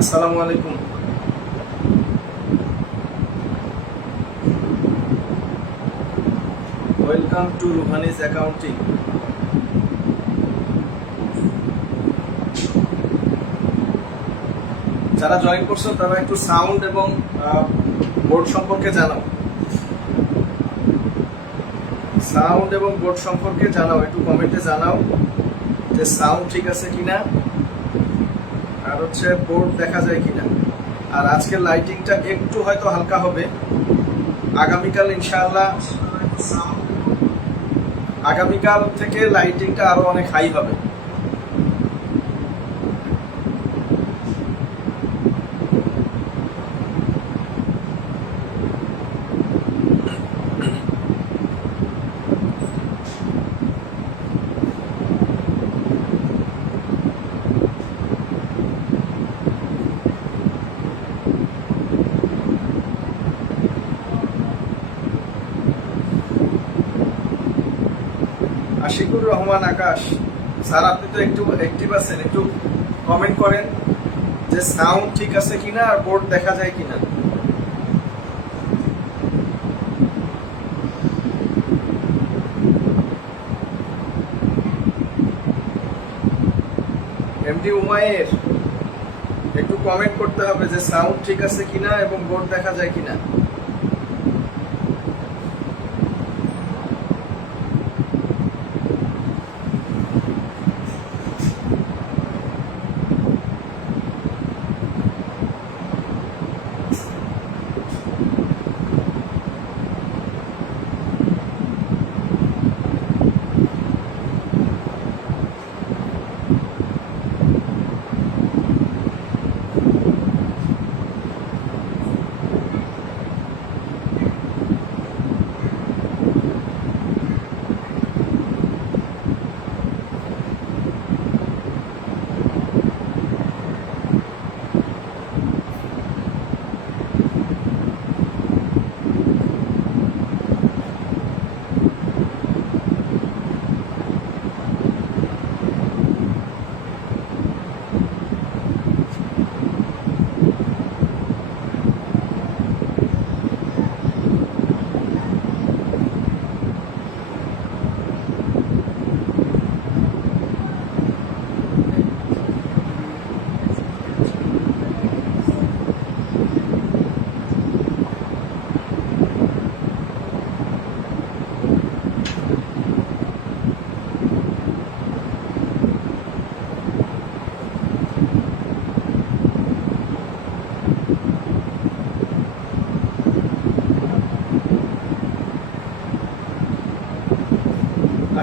আসসালামু আলাইকুম। Welcome to Ruhanis accounting. যারা জয়েন করছো তারা একটু সাউন্ড এবং বোর্ড সম্পর্কে জানাও। সাউন্ড এবং বোর্ড সম্পর্কে জানাও, একটু কমেন্টে জানাও যে সাউন্ড ঠিক আছে কিনা, আর হচ্ছে বোর্ড দেখা যায় কিনা। আর আজকের লাইটিংটা একটু হয়তো হালকা হবে, আগামীকাল ইনশাআল্লাহ আগামীকাল থেকে লাইটিংটা আরো অনেক হাই হবে। আশিকুর রহমান আকাশ স্যার, আপনি তো একটু অ্যাক্টিভ আছেন, একটু কমেন্ট করেন যে সাউন্ড ঠিক আছে কিনা আর বোর্ড দেখা যায় কিনা। এমডি উমায়ের একটু কমেন্ট করতে হবে যে সাউন্ড ঠিক আছে কিনা এবং বোর্ড দেখা যায় কিনা।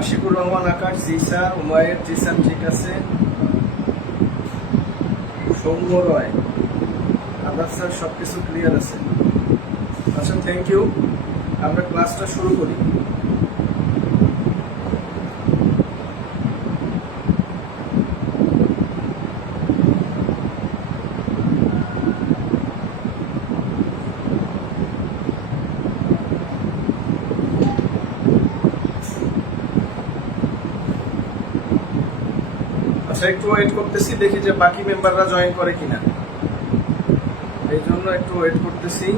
আশিকুর রহমান আকাশ, জি স্যার। উমায়ের, জি স্যার ঠিক আছে। সৌম্য রয়, আদার স্যার সবকিছু ক্লিয়ার আছে। আচ্ছা, থ্যাংক ইউ। আমরা ক্লাসটা শুরু করি। আচ্ছা, একটু ওয়েট করতেছি, দেখি যে বাকি মেম্বাররা জয়েন করে কিনা, এই জন্য একটু ওয়েট করতেছি।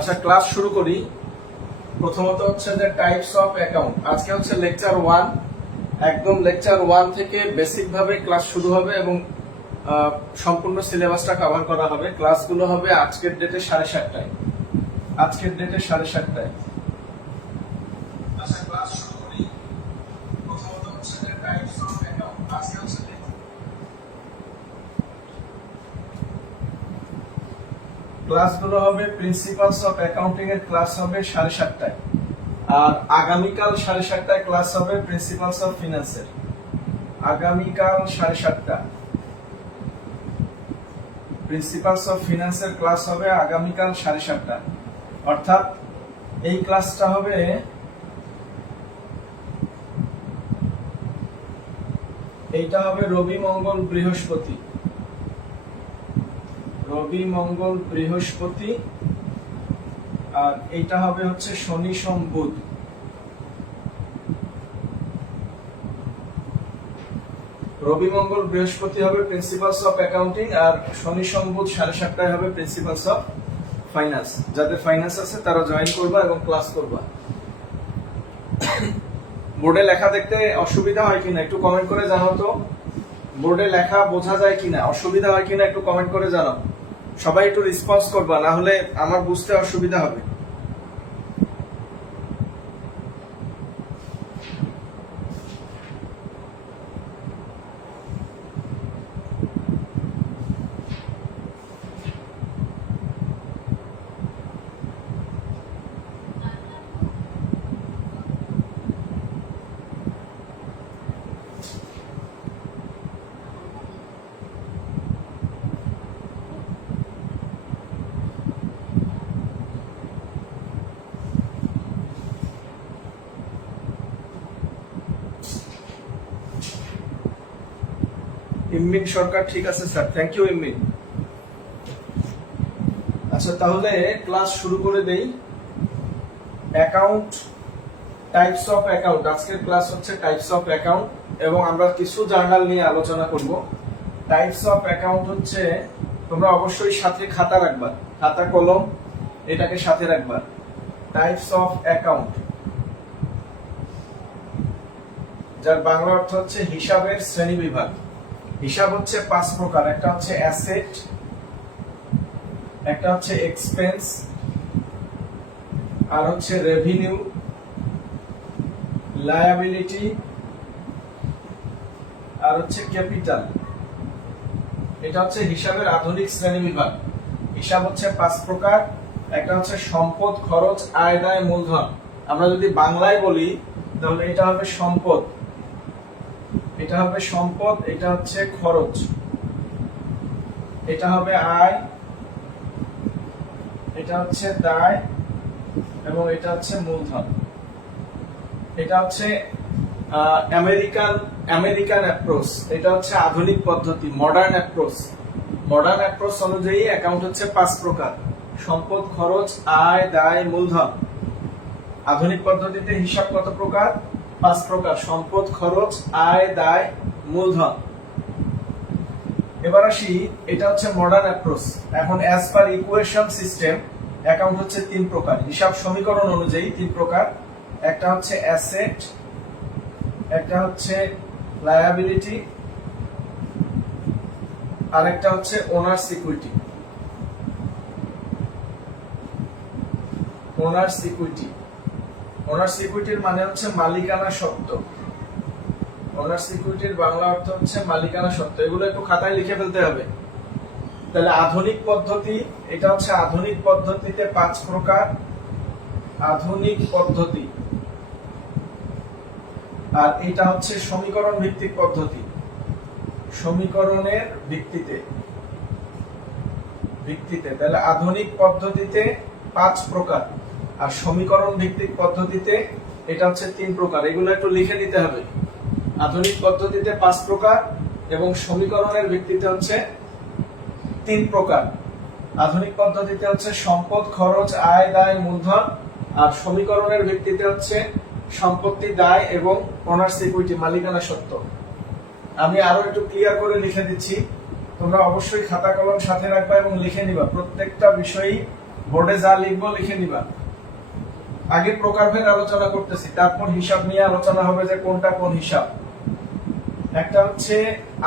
আচ্ছা, ক্লাস শুরু করি। প্রথমত হচ্ছে যে টাইপস অফ অ্যাকাউন্ট। আজকে হচ্ছে লেকচার 1, একদম লেকচার 1 থেকে বেসিক ভাবে ক্লাস শুরু হবে এবং সম্পূর্ণ সিলেবাসটা কভার করা হবে। ক্লাসগুলো হবে আজকের ডেটে 7:30টায়। আজকের ডেটে 7:30টায়। আচ্ছা, ক্লাস শুরু করি। প্রথমত হচ্ছে যে টাইপস অফ অ্যাকাউন্ট। আজকে হচ্ছে ক্লাসগুলো হবে প্রিন্সিপালস অফ অ্যাকাউন্টিং এর ক্লাস হবে 7:30টায়, আর আগামীকাল 7:30টায় ক্লাস হবে প্রিন্সিপালস অফ ফিনান্সের। আগামীকাল 7:30টা প্রিন্সিপালস অফ ফিনান্সের ক্লাস হবে আগামীকাল 7:30টা। অর্থাৎ এই ক্লাসটা হবে এইটা হবে রবি মঙ্গল বৃহস্পতি। রবি মঙ্গল বৃহস্পতি, আর এইটা হবে হচ্ছে শনি সোম বুধ। রবি মঙ্গল বৃহস্পতি হবে প্রিন্সিপালস অফ অ্যাকাউন্টিং, আর শনি সোম বুধ 7:30টায় হবে প্রিন্সিপালস অফ ফাইন্যান্স। যাদের ফাইন্যান্স আছে তারা জয়েন করবা এবং ক্লাস করবা। বোর্ডে লেখা দেখতে অসুবিধা হয় কিনা একটু কমেন্ট করে জানাও তো। বোর্ডে লেখা বোঝা যায় কিনা, অসুবিধা হয় কিনা একটু কমেন্ট করে জানাও। সবাই একটু রেসপন্স করবা, না হলে আমার বুঝতে অসুবিধা হবে। ইমমিন সরকার, ঠিক আছে স্যার, থ্যাংক ইউ ইমমিন। আচ্ছা, তাহলে ক্লাস শুরু করে দেই। Account, types of account. আজকের ক্লাস হচ্ছে টাইপস অফ অ্যাকাউন্ট এবং আমরা কিছু জার্নাল নিয়ে আলোচনা করব। টাইপস অফ অ্যাকাউন্ট হচ্ছে, তোমরা অবশ্যই সাথে খাতা রাখবা, খাতা কলম এটাকে সাথে রাখবা। টাইপস অফ অ্যাকাউন্ট, যার বাংলা অর্থ হচ্ছে হিসাবের শ্রেণী বিভাগ। হিসাব হচ্ছে 5 প্রকার। একটা হচ্ছে অ্যাসেট, একটা হচ্ছে এক্সপেন্স, আর হচ্ছে রেভিনিউ, লায়াবিলিটি, আর হচ্ছে ক্যাপিটাল। এটা হচ্ছে হিসাবের আধুনিক শ্রেণী বিভাগ। হিসাব হচ্ছে 5 প্রকার। একটা হচ্ছে সম্পদ, খরচ, আয়, দায়, মূলধন। আমরা যদি বাংলায় বলি তাহলে এটা হবে সম্পদ, এটা হবে সম্পদ, এটা হচ্ছে খরচ, এটা হবে আয়, এটা হচ্ছে দায়, এবং এটা হচ্ছে মূলধন। এটা হচ্ছে আমেরিকান অ্যাপ্রোচ। এটা হচ্ছে আধুনিক পদ্ধতি, মডার্ন অ্যাপ্রোচ। মডার্ন অ্যাপ্রোচ অনুযায়ী অ্যাকাউন্ট হচ্ছে 5 প্রকার: সম্পদ, খরচ, আয়, দায়, মূলধন। আধুনিক পদ্ধতিতে হিসাব কত প্রকার? 5 প্রকার: সম্পদ, খরচ, আয়, দায়, মূলধন। এবার আসি, এটা হচ্ছে মডার্ন অ্যাপ্রোচ। এখন as per equation system account হচ্ছে 3 প্রকার। হিসাব সমীকরণ অনুযায়ী 3 প্রকার। একটা হচ্ছে অ্যাসেট, একটা হচ্ছে লায়াবিলিটি, আর একটা হচ্ছে owner's equity. Owner's equity, owner's ইকুইটির মানে হচ্ছে মালিকানা সত্ত্ব। ওনার্স ইকুইটির বাংলা অর্থ হচ্ছে মালিকানা সত্ত্ব। এগুলো একটু খাতায় লিখে ফেলতে হবে। তাহলে আধুনিক পদ্ধতি, এটা হচ্ছে আধুনিক পদ্ধতিতে 5 প্রকার। আধুনিক পদ্ধতি। আর এটা হচ্ছে সমীকরণ ভিত্তিক পদ্ধতি। সমীকরণের ভিত্তিতে। তাহলে আধুনিক পদ্ধতিতে 5 প্রকার, আর সমীকরণ ভিত্তিক পদ্ধতিতে এটা হচ্ছে 3 প্রকার। এগুলো একটু লিখে নিতে হবে। আধুনিক পদ্ধতিতে 5 প্রকার এবং সমীকরণের ভিত্তিতে হচ্ছে 3 প্রকার। আধুনিক পদ্ধতিতে হচ্ছে সম্পদ, খরচ, আয়, দায়, মূলধন, আর সমীকরণের ভিত্তিতে হচ্ছে সম্পত্তি, দায় এবং ওনার্স ইকুইটি, মালিকানা সত্ত্ব। আমি আরো একটু ক্লিয়ার করে লিখে দিচ্ছি, তোমরা অবশ্যই খাতা কলম সাথে রাখবা এবং লিখে নিবা। প্রত্যেকটা বিষয়ই বোর্ডে যা লিখবো লিখে নিবা। আগে প্রকারভেদ আলোচনা করতেছি, তারপর হিসাব নিয়ে আলোচনা হবে যে কোনটা কোন হিসাব। একটা হচ্ছে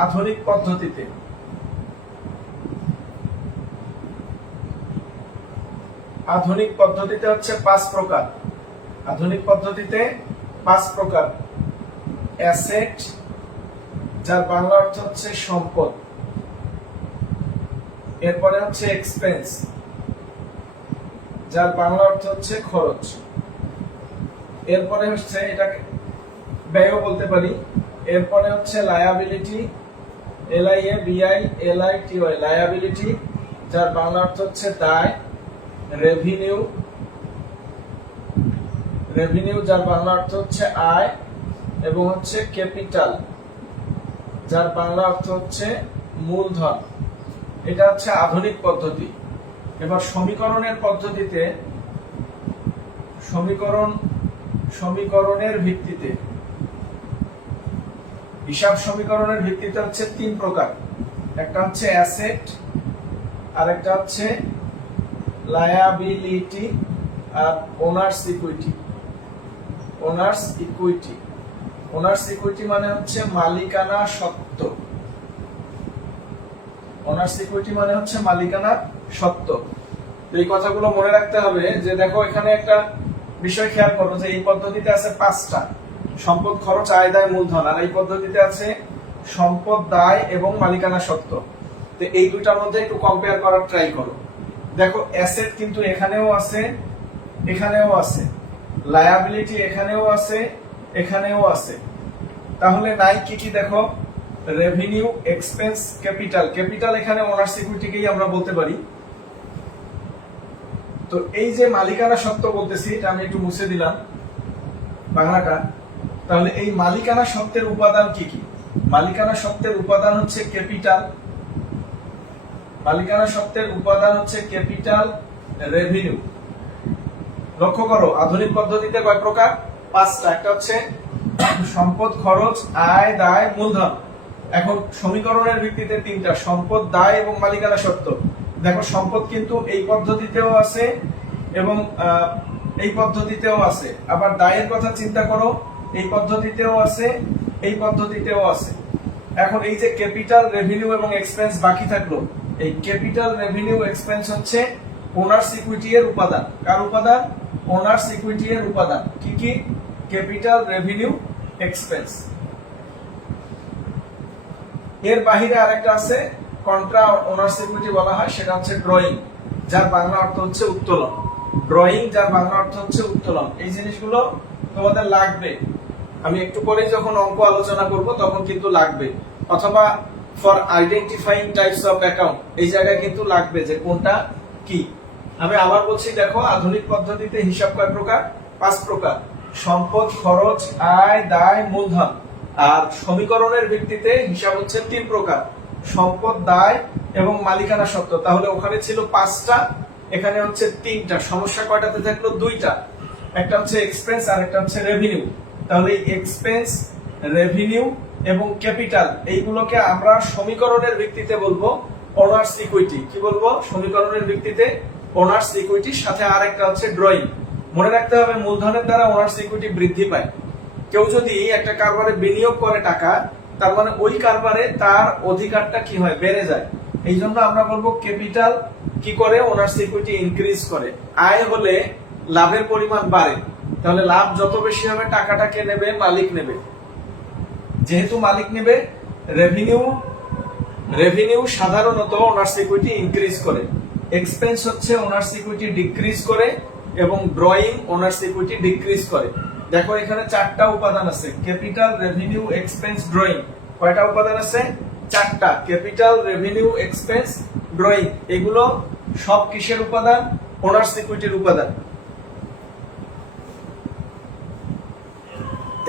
আধুনিক পদ্ধতিতে, আধুনিক পদ্ধতিতে হচ্ছে 5 প্রকার। আধুনিক পদ্ধতিতে 5 প্রকার। অ্যাসেট, যার বাংলা অর্থ হচ্ছে সম্পদ। এরপরে হচ্ছে এক্সপেন্স, যার বাংলা অর্থ হচ্ছে খরচ। এরপরে হচ্ছে এটাকে ব্যয়ও বলতে পারি। এরপরে হচ্ছে লায়াবিলিটি, LIABILITY, লায়াবিলিটি, যার বাংলা অর্থ হচ্ছে দায়। রেভিনিউ, রেভিনিউ যার বাংলা অর্থ হচ্ছে আয়। এবং হচ্ছে ক্যাপিটাল, যার বাংলা অর্থ হচ্ছে মূলধন। এটা হচ্ছে আধুনিক পদ্ধতি। এবার সমীকরণের পদ্ধতিতে, সমীকরণের ভিত্তিতে, হিসাব সমীকরণের ভিত্তিতে হচ্ছে 3 প্রকার। একটা হচ্ছে অ্যাসেট, আরেকটা হচ্ছে লায়াবিলিটি, আর owner's equity. Owner's equity, owner's equity মানে হচ্ছে মালিকানা সত্ত্ব। ওনার্স ইকুইটি মানে হচ্ছে মালিকানা সত্ত্ব। এই কথাগুলো মনে রাখতে হবে যে দেখো এখানে একটা বিষয় খেয়াল করো যে এই পদ্ধতিতে আছে 5টা, সম্পদ, খরচ, আয়, দায়, মূলধন। আর এই পদ্ধতিতে আছে সম্পদ, দায় এবং মালিকানা সত্ত্ব। তো এই দুটার মধ্যে একটু কম্পেয়ার করার ট্রাই করো। দেখো অ্যাসেট কিন্তু এখানেও আছে, এখানেও আছে। লায়াবিলিটি এখানেও আছে, এখানেও আছে। তাহলে নাই কি কি দেখো, রেভিনিউ, এক্সপেন্স, ক্যাপিটাল। ক্যাপিটাল এখানে ওনার্স ইকুইটিকেই আমরা বলতে পারি। তো এই যে মালিকানা সত্ত্ব বলতেছি, এটা আমি একটু মুছে দিলাম বাংলাটা। তাহলে এই মালিকানা সত্ত্বের উপাদান কি কি? মালিকানা সত্ত্বের উপাদান হচ্ছে ক্যাপিটাল। মালিকানা সত্ত্বের উপাদান হচ্ছে ক্যাপিটাল, রেভিনিউ। লক্ষ্য করো আধুনিক পদ্ধতিতে কয় প্রকার? 5টা। একটা হচ্ছে সম্পদ, খরচ, আয়, দায়, মূলধন। এখন সমীকরণের ভিত্তিতে 3টা, সম্পদ, দায় এবং মালিকানা সত্ত্ব। দেখো সম্পদ কিন্তু এই পদ্ধতিতেও আছে এবং এই পদ্ধতিতেও আছে। আবার দায়ের কথা চিন্তা করো, এই পদ্ধতিতেও আছে, এই পদ্ধতিতেও আছে। এখন এই যে ক্যাপিটাল, রেভিনিউ এবং এক্সপেন্স বাকি থাকলো, এই ক্যাপিটাল, রেভিনিউ, এক্সপেন্স হচ্ছে ওনার্স ইকুইটি এর উপাদান। কার উপাদান? ওনার্স ইকুইটি এর উপাদান। কি কি? Capital, revenue, expense. এর বাহিরে আরেকটা আছে, কন্ট্রা ওনার্স ইকুইটি বলা হয়, সেটা হচ্ছে ড্রয়িং, যার বাংলা অর্থ হচ্ছে উত্তোলন। ড্রয়িং যার বাংলা অর্থ হচ্ছে উত্তোলন। এই জিনিসগুলো তোমাদের লাগবে, আমি একটু পরে যখন অঙ্ক আলোচনা করব তখন কিন্তু লাগবে। অথবা for identifying types of account, এই জায়গায় কিন্তু লাগবে যে কোনটা কি। আমি আবার বলছি, দেখো আধুনিক পদ্ধতিতে হিসাব কয় প্রকার? 5 প্রকার। সম্পদ, খরচ, আয়, দায়, মূলধন। আর সমীকরণের ভিত্তিতে হিসাব হচ্ছে 3 প্রকার, সম্পদ, দায় এবং মালিকানা সত্ত্ব। তাহলে ওখানে ছিল 5টা, এখানে হচ্ছে 3টা। সমস্যা কয়টাতে থাকলো? 2টা। একটা হচ্ছে এক্সপেন্স আর একটা হচ্ছে রেভিনিউ। তাহলে এক্সপেন্স, রেভিনিউ এবং ক্যাপিটাল, এইগুলোকে আমরা সমীকরণের ভিত্তিতে বলবো ওনার্স ইকুইটি। কি বলবো? সমীকরণের ভিত্তিতে ওনার্স ইকুইটি। সাথে আরেকটা হচ্ছে ড্রয়িং। মনে রাখতে হবে মূলধনের দ্বারা ওনার্স ইকুইটি বৃদ্ধি পায়। কেউ যদি একটা কারবারে বিনিয়োগ করে টাকা, তার মানে ওই কারবারে তার অধিকারটা কি হয়? বেড়ে যায়। এই জন্য আমরা বলবো ক্যাপিটাল কি করে? ওনার্স ইকুইটি ইনক্রিজ করে। আয় হলে লাভের পরিমাণ বাড়ে, তাহলে লাভ যত বেশি হবে টাকাটা কে নেবে? মালিক নেবে। যেহেতু মালিক নেবে, রেভিনিউ সাধারণত ওনার্স ইকুইটি ইনক্রিজ করে। এক্সপেন্স হচ্ছে ওনার্স ইকুইটি ডিক্রিজ করে এবং ড্রয়িং ওনার্স ইকুইটি ডিক্রিজ করে। দেখো এখানে 4টা উপাদান আছে, ক্যাপিটাল, রেভিনিউ, এক্সপেন্স, ড্রয়িং। কয়টা উপাদান আছে? 4টা। Capital, revenue, expense, drawing. এগুলো সব কিসের উপাদান? ওনার্স ইকুইটির উপাদান।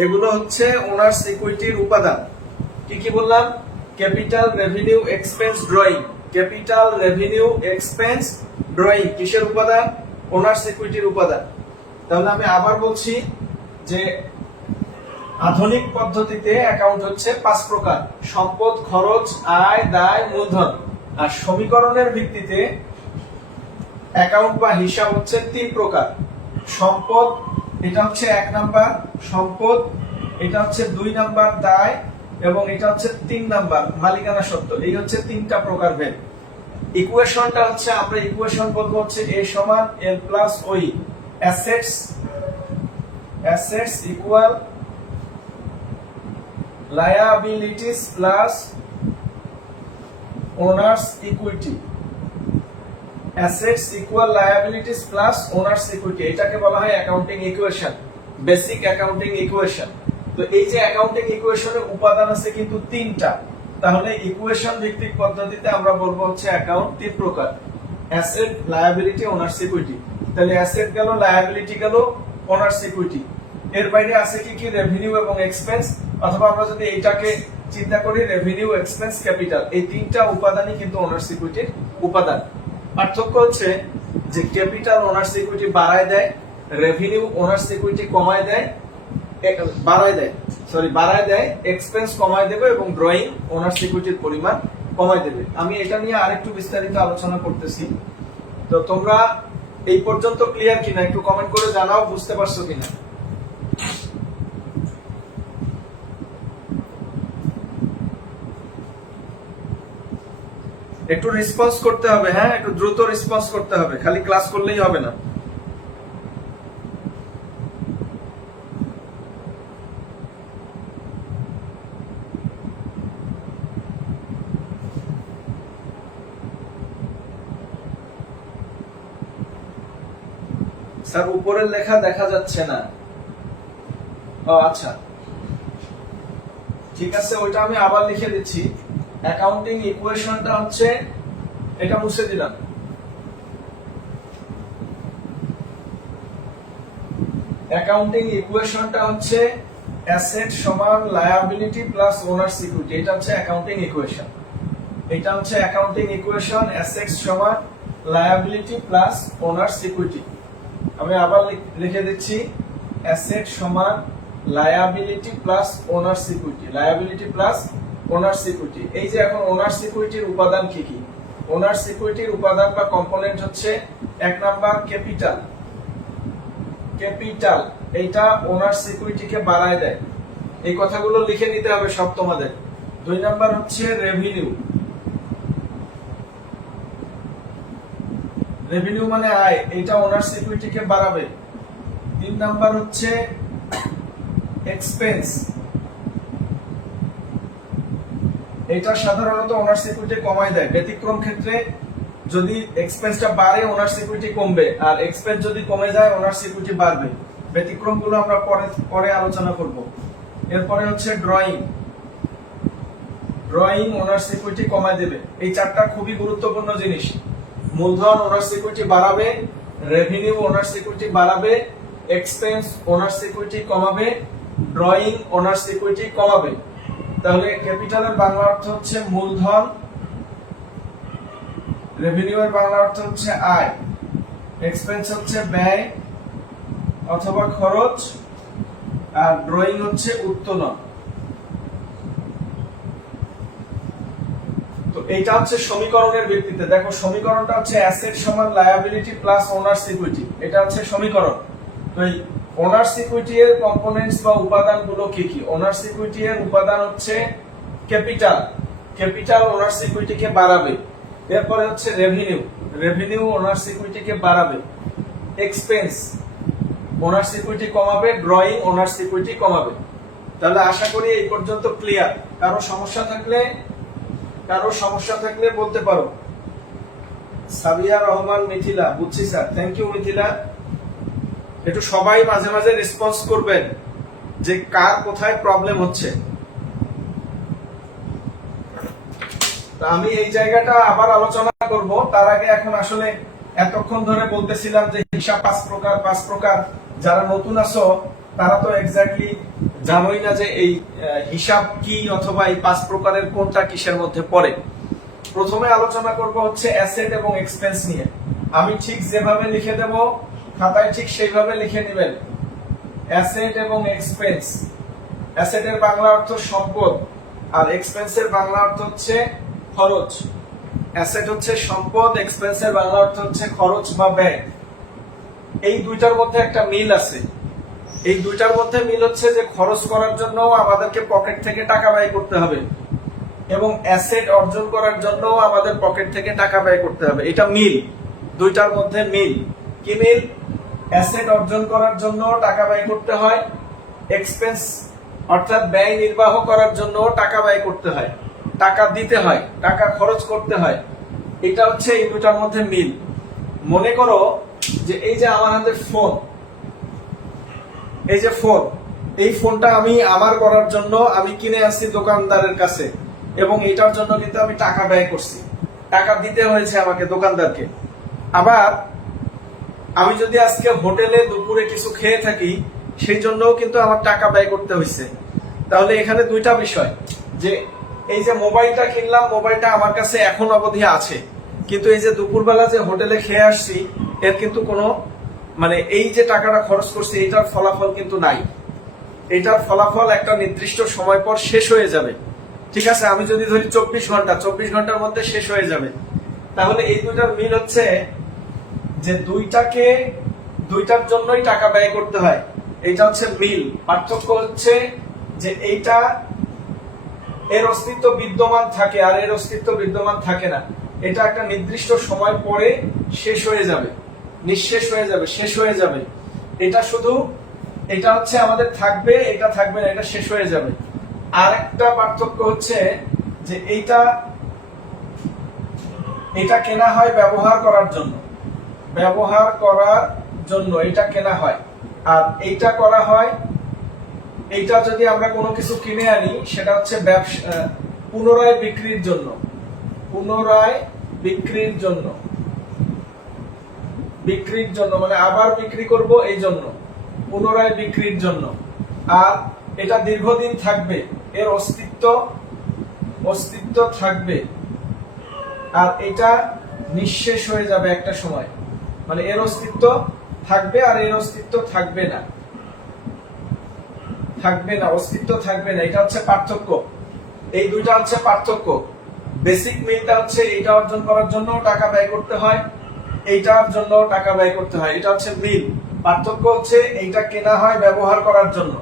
এগুলো হচ্ছে ওনার্স ইকুইটির উপাদান। কি কি বললাম? Capital, revenue, expense, drawing. Capital, revenue, expense, drawing কিসের উপাদান? ওনার্স ইকুইটির উপাদান। তাহলে আমি আবার বলছি যে আধুনিক পদ্ধতিতে অ্যাকাউন্ট হচ্ছে 5 প্রকার, সম্পদ, খরচ, আয়, দায়, মূলধন। আর সমীকরণের ভিত্তিতে অ্যাকাউন্ট বা হিসাব হচ্ছে তিন প্রকার। সম্পদ, এটা হচ্ছে 1 নাম্বার সম্পদ, এটা হচ্ছে 2 নাম্বার দায়, এবং এটা হচ্ছে 3 নাম্বার মালিকানা সত্ত্ব। এই হচ্ছে তিনটা প্রকার ভেদ। ইকুয়েশনটা হচ্ছে আমরা ইকুয়েশন বলবো হচ্ছে A সমান L plus OE, assets equal liabilities plus owners equity. Assets equal liabilities plus owners equity, এটাকে বলা হয় accounting equation, basic accounting equation. তো এই যে অ্যাকাউন্টিং ইকুয়েশনের উপাদান আছে কিন্তু তিনটা, তাহলে ইকুয়েশন ভিত্তিক পদ্ধতিতে আমরা বলবো হচ্ছে অ্যাকাউন্ট তিন প্রকার: অ্যাসেট, লায়াবিলিটি, ওনার্স ইকুইটি। তাহলে অ্যাসেট গেল, লায়াবিলিটি গেল, ওনার্স ইকুইটি। এর বাইরে আছে কি কি? রেভিনিউ এবং এক্সপেন্স, অথবা আমরা যদি এইটাকে চিন্তা করি রেভিনিউ, এক্সপেন্স, ক্যাপিটাল। এই তিনটা উপাদানই কিন্তু ওনার্স ইকুইটির উপাদান। পার্থক্য হচ্ছে যে ক্যাপিটাল ওনার্স ইকুইটি বাড়ায় দেয়, রেভিনিউ ওনার্স ইকুইটি কমায় দেয়, বাড়ায় দেয়, এক্সপেন্স কমায় দেবে, এবং ড্রয়িং ওনার্স ইকুইটির পরিমাণ কমায় দেবে। আমি এটা নিয়ে আরেকটু বিস্তারিত আলোচনা করতেছি। তো তোমরা এই পর্যন্ত ক্লিয়ার কিনা একটু কমেন্ট করে জানাও, বুঝতে পারছো কিনা। একটু রেসপন্স করতে হবে, হ্যাঁ একটু দ্রুত রেসপন্স করতে হবে, খালি ক্লাস করলেই হবে না। স্যার উপরের লেখা দেখা যাচ্ছে না। ও আচ্ছা, ঠিক আছে, ওইটা আমি আবার লিখে দিচ্ছি। অ্যাকাউন্টিং ইকুয়েশনটা হচ্ছে, এটা মুছে দিলাম। অ্যাকাউন্টিং ইকুয়েশনটা হচ্ছে অ্যাসেট সমান লায়াবিলিটি প্লাস ওনার্স ইকুইটি, এটা হচ্ছে অ্যাকাউন্টিং ইকুয়েশন। এটা হচ্ছে অ্যাকাউন্টিং ইকুয়েশন, অ্যাসেট সমান লায়াবিলিটি প্লাস ওনার্স ইকুইটি। আমি আবার লিখে দিচ্ছি, অ্যাসেট সমান liability plus owners equity, liability plus owners equity. এই যে এখন ওনার্স ইকুইটির উপাদান কি কি? ওনার্স ইকুইটির উপাদান বা কম্পোনেন্ট হচ্ছে 1 নাম্বার ক্যাপিটাল, ক্যাপিটাল এইটা ওনার্স ইকুইটিকে বাড়ায় দেয়, এই কথাগুলো লিখে নিতে হবে সব তোমাদের। 2 নাম্বার হচ্ছে রেভিনিউ, রেভিনিউ মানে আয়, এটা ওনার্স ইকুইটিকে বাড়াবে। 3 নাম্বার হচ্ছে এক্সপেন্স, এটা সাধারণত ওনার্স ইকুইটি কমায় দেয়। ব্যতিক্রম ক্ষেত্রে যদি এক্সপেন্সটা বাড়ে ওনার্স ইকুইটি কমবে, আর এক্সপেন্স যদি কমে যায় ওনার্স ইকুইটি বাড়বে। ব্যতিক্রমগুলো আমরা পরে আলোচনা করব। এরপরে হচ্ছে ড্রয়িং, ড্রয়িং ওনার্স ইকুইটি কমায় দেবে। এই চারটা খুবই গুরুত্বপূর্ণ জিনিস। মূলধন ওনার্স ইকুইটি বাড়াবে, রেভিনিউ ওনার্স ইকুইটি বাড়াবে, এক্সপেন্স ওনার্স ইকুইটি কমাবে, ড্রয়িং ওনার্স ইকুইটি কমাবে। তাহলে ক্যাপিটালের বাংলা অর্থ হচ্ছে মূলধন, রেভিনিউ এর বাংলা অর্থ হচ্ছে আয়, এক্সপেন্স হচ্ছে ব্যয় অথবা খরচ, আর ড্রয়িং হচ্ছে উত্তোলন। তো এইটা হচ্ছে সমীকরণের ভিত্তিতে। দেখো সমীকরণটা হচ্ছে অ্যাসেট সমান লায়াবিলিটি প্লাস ওনার্স ইকুইটি, এটা হচ্ছে সমীকরণ। তো এই ওনার্স ইকুইটি এর কম্পোনেন্টস বা উপাদানগুলো কি কি? ওনার্স ইকুইটি এর উপাদান হচ্ছে ক্যাপিটাল, ক্যাপিটাল ওনার্স ইকুইটিকে বাড়াবে। এরপরে হচ্ছে রেভিনিউ, রেভিনিউ ওনার্স ইকুইটিকে বাড়াবে। এক্সপেন্স ওনার্স ইকুইটি কমাবে, ড্রয়িং ওনার্স ইকুইটি কমাবে। তাহলে আশা করি এই পর্যন্ত ক্লিয়ার। কারো সমস্যা থাকলে বলতে পারো। সাবিয়া রহমান মিথিলা, বুঝছি স্যার, থ্যাংক ইউ মিথিলা। একটু সবাই মাঝে মাঝে রেসপন্স করবেন যে কার কোথায় প্রবলেম হচ্ছে। আমি এই জায়গাটা আবার আলোচনা করব, তার আগে এখন আসলে এতক্ষণ ধরে বলতেছিলাম যে হিসাব 5 প্রকার। যারা নতুন আছো তারা তো এক্স্যাক্টলি জানোই না যে এই হিসাব কি, অথবা এই 5 প্রকারের কোনটা কিসের মধ্যে পড়ে। প্রথমে আলোচনা করব হচ্ছে অ্যাসেট এবং এক্সপেন্স নিয়ে। আমি ঠিক যেভাবে লিখে দেব খাতায় ঠিক সেইভাবে লিখে নেবেন। অ্যাসেট এবং এক্সপেন্স, অ্যাসেটের বাংলা অর্থ সম্পদ, আর এক্সপেন্সের বাংলা অর্থ হচ্ছে খরচ। অ্যাসেট হচ্ছে সম্পদ, এক্সপেন্সের বাংলা অর্থ হচ্ছে খরচ বা ব্যয়। এই দুইটার মধ্যে একটা মিল আছে। এই দুইটার মধ্যে মিল হচ্ছে যে খরচ করার জন্য আমাদেরকে পকেট থেকে টাকা ব্যয় করতে হবে এবং অ্যাসেট অর্জন করার জন্য আমাদের পকেট থেকে টাকা ব্যয় করতে হবে। এটা মিল, দুইটার মধ্যে মিল। কি মিল? অ্যাসেট অর্জন করার জন্য টাকা ব্যয় করতে হয়, এক্সপেন্স অর্থাৎ ব্যয় নির্বাহ করার জন্য টাকা ব্যয় করতে হয়, টাকা দিতে হয়, টাকা খরচ করতে হয়। এটা হচ্ছে এই দুটার মধ্যে মিল। মনে করো যে এই যে আমার হাতে ফোন, এই যে ফোন, এই ফোনটা আমি আমার করার জন্য আমি কিনে আসছি দোকানদারের কাছে এবং এটার জন্য কিন্তু আমি টাকা ব্যয় করছি, টাকা দিতে হয়েছে আমাকে দোকানদারকে। আবার আমি যদি আজকে হোটেলে দুপুরে কিছু খেয়ে থাকি সেই জন্যও কিন্তু আমার টাকা ব্যয় করতে হয়েছে। তাহলে এখানে দুইটা বিষয়, যে এই যে মোবাইলটা কিনলাম, মোবাইলটা আমার কাছে এখন অবধি আছে, কিন্তু এই যে দুপুরবেলা যে হোটেলে খেয়ে আসছি এর কিন্তু কোনো মানে এই যে টাকাটা খরচ করছি এটার ফলাফল কিন্তু নাই। এটার ফলাফল একটা নির্দিষ্ট সময় পর শেষ হয়ে যাবে। ঠিক আছে, আমি যদি ধরি 24 ঘন্টা, 24 ঘন্টার মধ্যে শেষ হয়ে যাবে। তাহলে এই দুইটার মিল হচ্ছে যে দুইটার জন্যই টাকা ব্যয় করতে হয়। এটা হচ্ছে মিল। পার্থক্য হচ্ছে যে এইটা এর অস্তিত্ব বিদ্যমান থাকে আর এর অস্তিত্ব বিদ্যমান থাকে না। এটা একটা নির্দিষ্ট সময় পরে শেষ হয়ে যাবে, নিঃশেষ হয়ে যাবে, শেষ হয়ে যাবে। এটা শুধু এটা হচ্ছে আমাদের থাকবে, এটা থাকবে না, এটা শেষ হয়ে যাবে। আর একটা পার্থক্য হচ্ছে যে এটা কেনা হয় ব্যবহার করার জন্য, ব্যবহার করার জন্য এটা কেনা হয়। আর এইটা করা হয়, এইটা যদি আমরা কোনো কিছু কিনে আনি সেটা হচ্ছে ব্যবসা, পুনরায় বিক্রির জন্য, পুনরায় বিক্রির জন্য, বিক্রির জন্য মানে আবার বিক্রি করব এই জন্য, পুনরায় বিক্রির জন্য। আর এটা দীর্ঘদিন থাকবে, এর অস্তিত্ব থাকবে। আর এটা নিঃশেষ হয়ে যাবে একটা সময়, মানে এর অস্তিত্ব থাকবে আর এর অস্তিত্ব থাকবে না, থাকবে না, অস্তিত্ব থাকবে না। এটা হচ্ছে পার্থক্য। এই দুইটা হচ্ছে পার্থক্য। বেসিক মিলটা হচ্ছে এইটা অর্জন করার জন্য টাকা ব্যয় করতে হয়, এইটার জন্য টাকা ব্যয় করতে হয়। এটা হচ্ছে মিল। পার্থক্য হচ্ছে এইটা কেনা হয় ব্যবহার করার জন্য,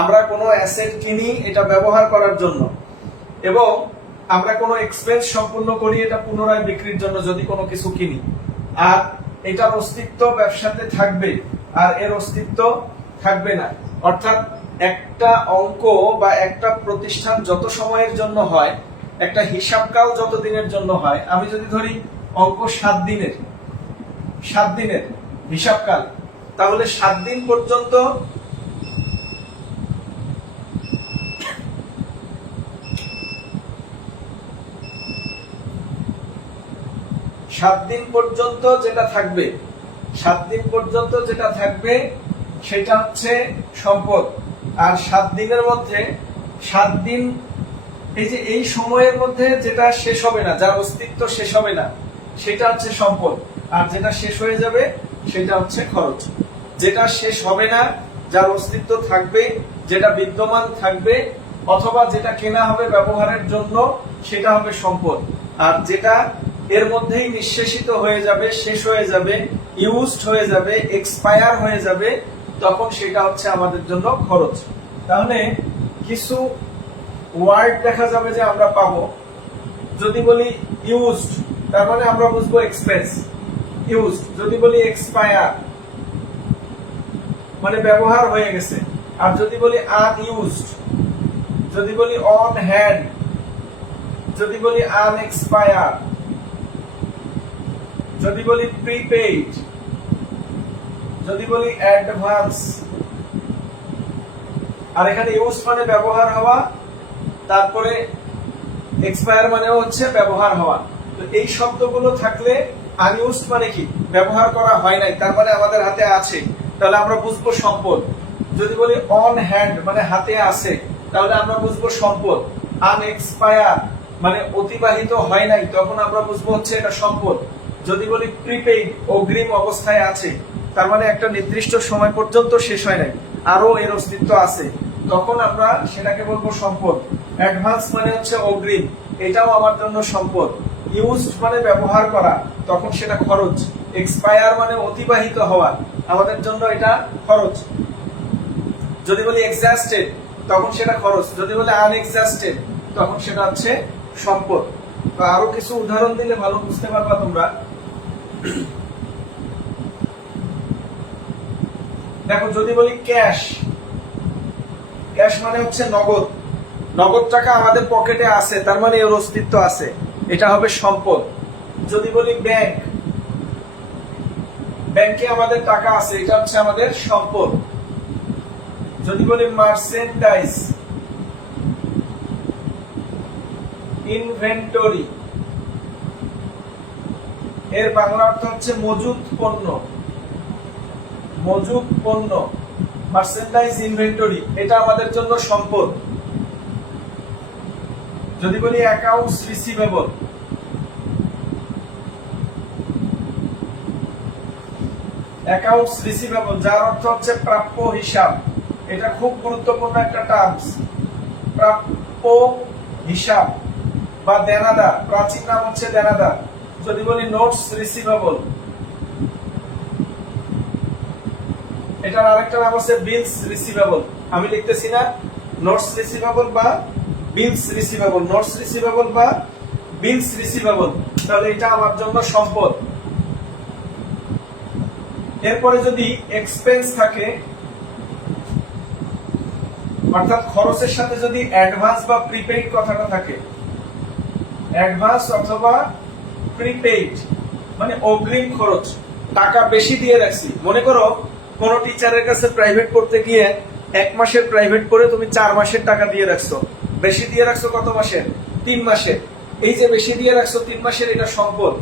আমরা কোনো অ্যাসেট কিনি এটা ব্যবহার করার জন্য, এবং আমরা কোনো এক্সপেন্স সম্পূর্ণ করি এটা পুনরায় বিক্রির জন্য যদি কোনো কিছু কিনি। আর এটার অস্তিত্ব ব্যবসাতে থাকবে আর এর অস্তিত্ব থাকবে না। অর্থাৎ একটা অঙ্ক বা একটা প্রতিষ্ঠান যত সময়ের জন্য হয়, একটা হিসাবকাল যত দিনের জন্য হয়, আমি যদি ধরি অঙ্ক 7 দিনের হিসাবকাল, তাহলে 7 দিন পর্যন্ত যেটা থাকবে, 7 দিন পর্যন্ত যেটা থাকবে সেটা হচ্ছে সম্পদ। আর 7 দিনের মধ্যে 7 দিন, এই যে এই সময়ের মধ্যে যেটা শেষ হবে না, যার অস্তিত্ব শেষ হবে না, সেটা হচ্ছে সম্পদ। আর যেটা শেষ হয়ে যাবে সেটা হচ্ছে খরচ। যেটা শেষ হবে না, যার অস্তিত্ব থাকবে, যেটা বিদ্যমান থাকবে, অথবা যেটা কেনা হবে ব্যবহারের জন্য, সেটা হবে সম্পদ। আর যেটা এর মধ্যেই নিঃশেষিত হয়ে যাবে, শেষ হয়ে যাবে, ইউজড হয়ে যাবে, এক্সপায়ার হয়ে যাবে, তখন সেটা হচ্ছে আমাদের জন্য খরচ। তাহলে কিছু ওয়ার্ড দেখা যাবে যে আমরা পাবো। যদি বলি ইউজড, তার মানে আমরা বুঝবো এক্সপেন্স, ইউজড। যদি বলি এক্সপায়ার, মানে ব্যবহার হয়ে গেছে। আর যদি বলি আনইউজড, যদি বলি অন হ্যান্ড, যদি বলি আনএক্সপায়ার, যদি বলি প্রিপেইড, যদি বলি অ্যাডভান্স। আর এখানে ইউজ মানে ব্যবহার হওয়া, তারপরে এক্সপায়ার মানেও হচ্ছে ব্যবহার হওয়া। তো এই শব্দগুলো থাকলে আনইউজড মানে কি? ব্যবহার করা হয় নাই, তার মানে আমাদের হাতে আছে, তাহলে আমরা বুঝবো সম্পদ। যদি বলি অন হ্যান্ড মানে হাতে আছে, তাহলে আমরা বুঝবো সম্পদ। আনএক্সপায়ার মানে অতিবাহিত হয় নাই, তখন আমরা বুঝবো হচ্ছে এটা সম্পদ। যদি বলি প্রিপেইড, অগ্রিম অবস্থায় আছে, তার মানে একটা নির্দিষ্ট সময় পর্যন্ত শেষ হয় নাই, আরো এর অস্তিত্ব আছে, তখন আমরা সেটাকে বলবো সম্পদ। অ্যাডভান্স মানে হচ্ছে অগ্রিম, এটাও আমার জন্য সম্পদ। ইউজড মানে ব্যবহার করা, তখন সেটা খরচ। এক্সপায়ার মানে অতিবাহিত হওয়া, আমাদের জন্য এটা খরচ। যদি বলি এক্সহস্টেড তখন সেটা খরচ, যদি বলি আনএক্সহস্টেড তখন সেটা হচ্ছে সম্পদ। তো আরো কিছু উদাহরণ দিলে ভালো বুঝতে পারবা তোমরা। দেখো, যদি বলি ক্যাশ, ক্যাশ মানে হচ্ছে নগদ, নগদ টাকা আমাদের পকেটে আছে, তার মানে এর অস্তিত্ব আছে, এটা হবে সম্পদ। যদি বলি ব্যাংক, ব্যাংকে আমাদের টাকা আছে, এটা হচ্ছে আমাদের সম্পদ। যদি বলি মার্চেন্ডাইজ, ইনভেন্টরি, এর বাংলা অর্থ হচ্ছে মজুদ পণ্য, মজুদ পণ্য, মার্চেন্ডাইজ ইনভেন্টরি, এটা আমাদের জন্য সম্পদ। যদি বলি অ্যাকাউন্টস রিসিভেবল, অ্যাকাউন্টস রিসিভেবল যার অর্থ হচ্ছে প্রাপ্য হিসাব, এটা খুব গুরুত্বপূর্ণ একটা টার্মস, প্রাপ্য হিসাব বা দেনাদার, প্রাচীন নাম হচ্ছে দেনাদার। যদি বলি নোটস রিসিভেবল, এটার আরেকটা নাম হচ্ছে বিলস রিসিভেবল। আমি লিখতেছি না, নোটস রিসিভেবল বা বিলস রিসিভেবল, নোটস রিসিভেবল বা বিলস রিসিভেবল, তাহলে এটা আমার জন্য সম্পদ। এরপরে যদি এক্সপেন্স থাকে, অর্থাৎ খরচের সাথে যদি অ্যাডভান্স বা প্রিপেইড কথাটা থাকে, অ্যাডভান্স অথবা প্রিপেইড মানে অগ্রিম খরচ, টাকা বেশি দিয়ে রাখছি। মনে করো কোন টিচারের কাছে প্রাইভেট পড়তে গিয়ে 1 মাসের প্রাইভেট পড়ে তুমি 4 মাসের টাকা দিয়ে রাখছো, বেশি দিয়ে রাখছো কত মাসের? 3 মাসের। এই যে বেশি দিয়ে রাখছো 3 মাসের, এটা সম্পদ।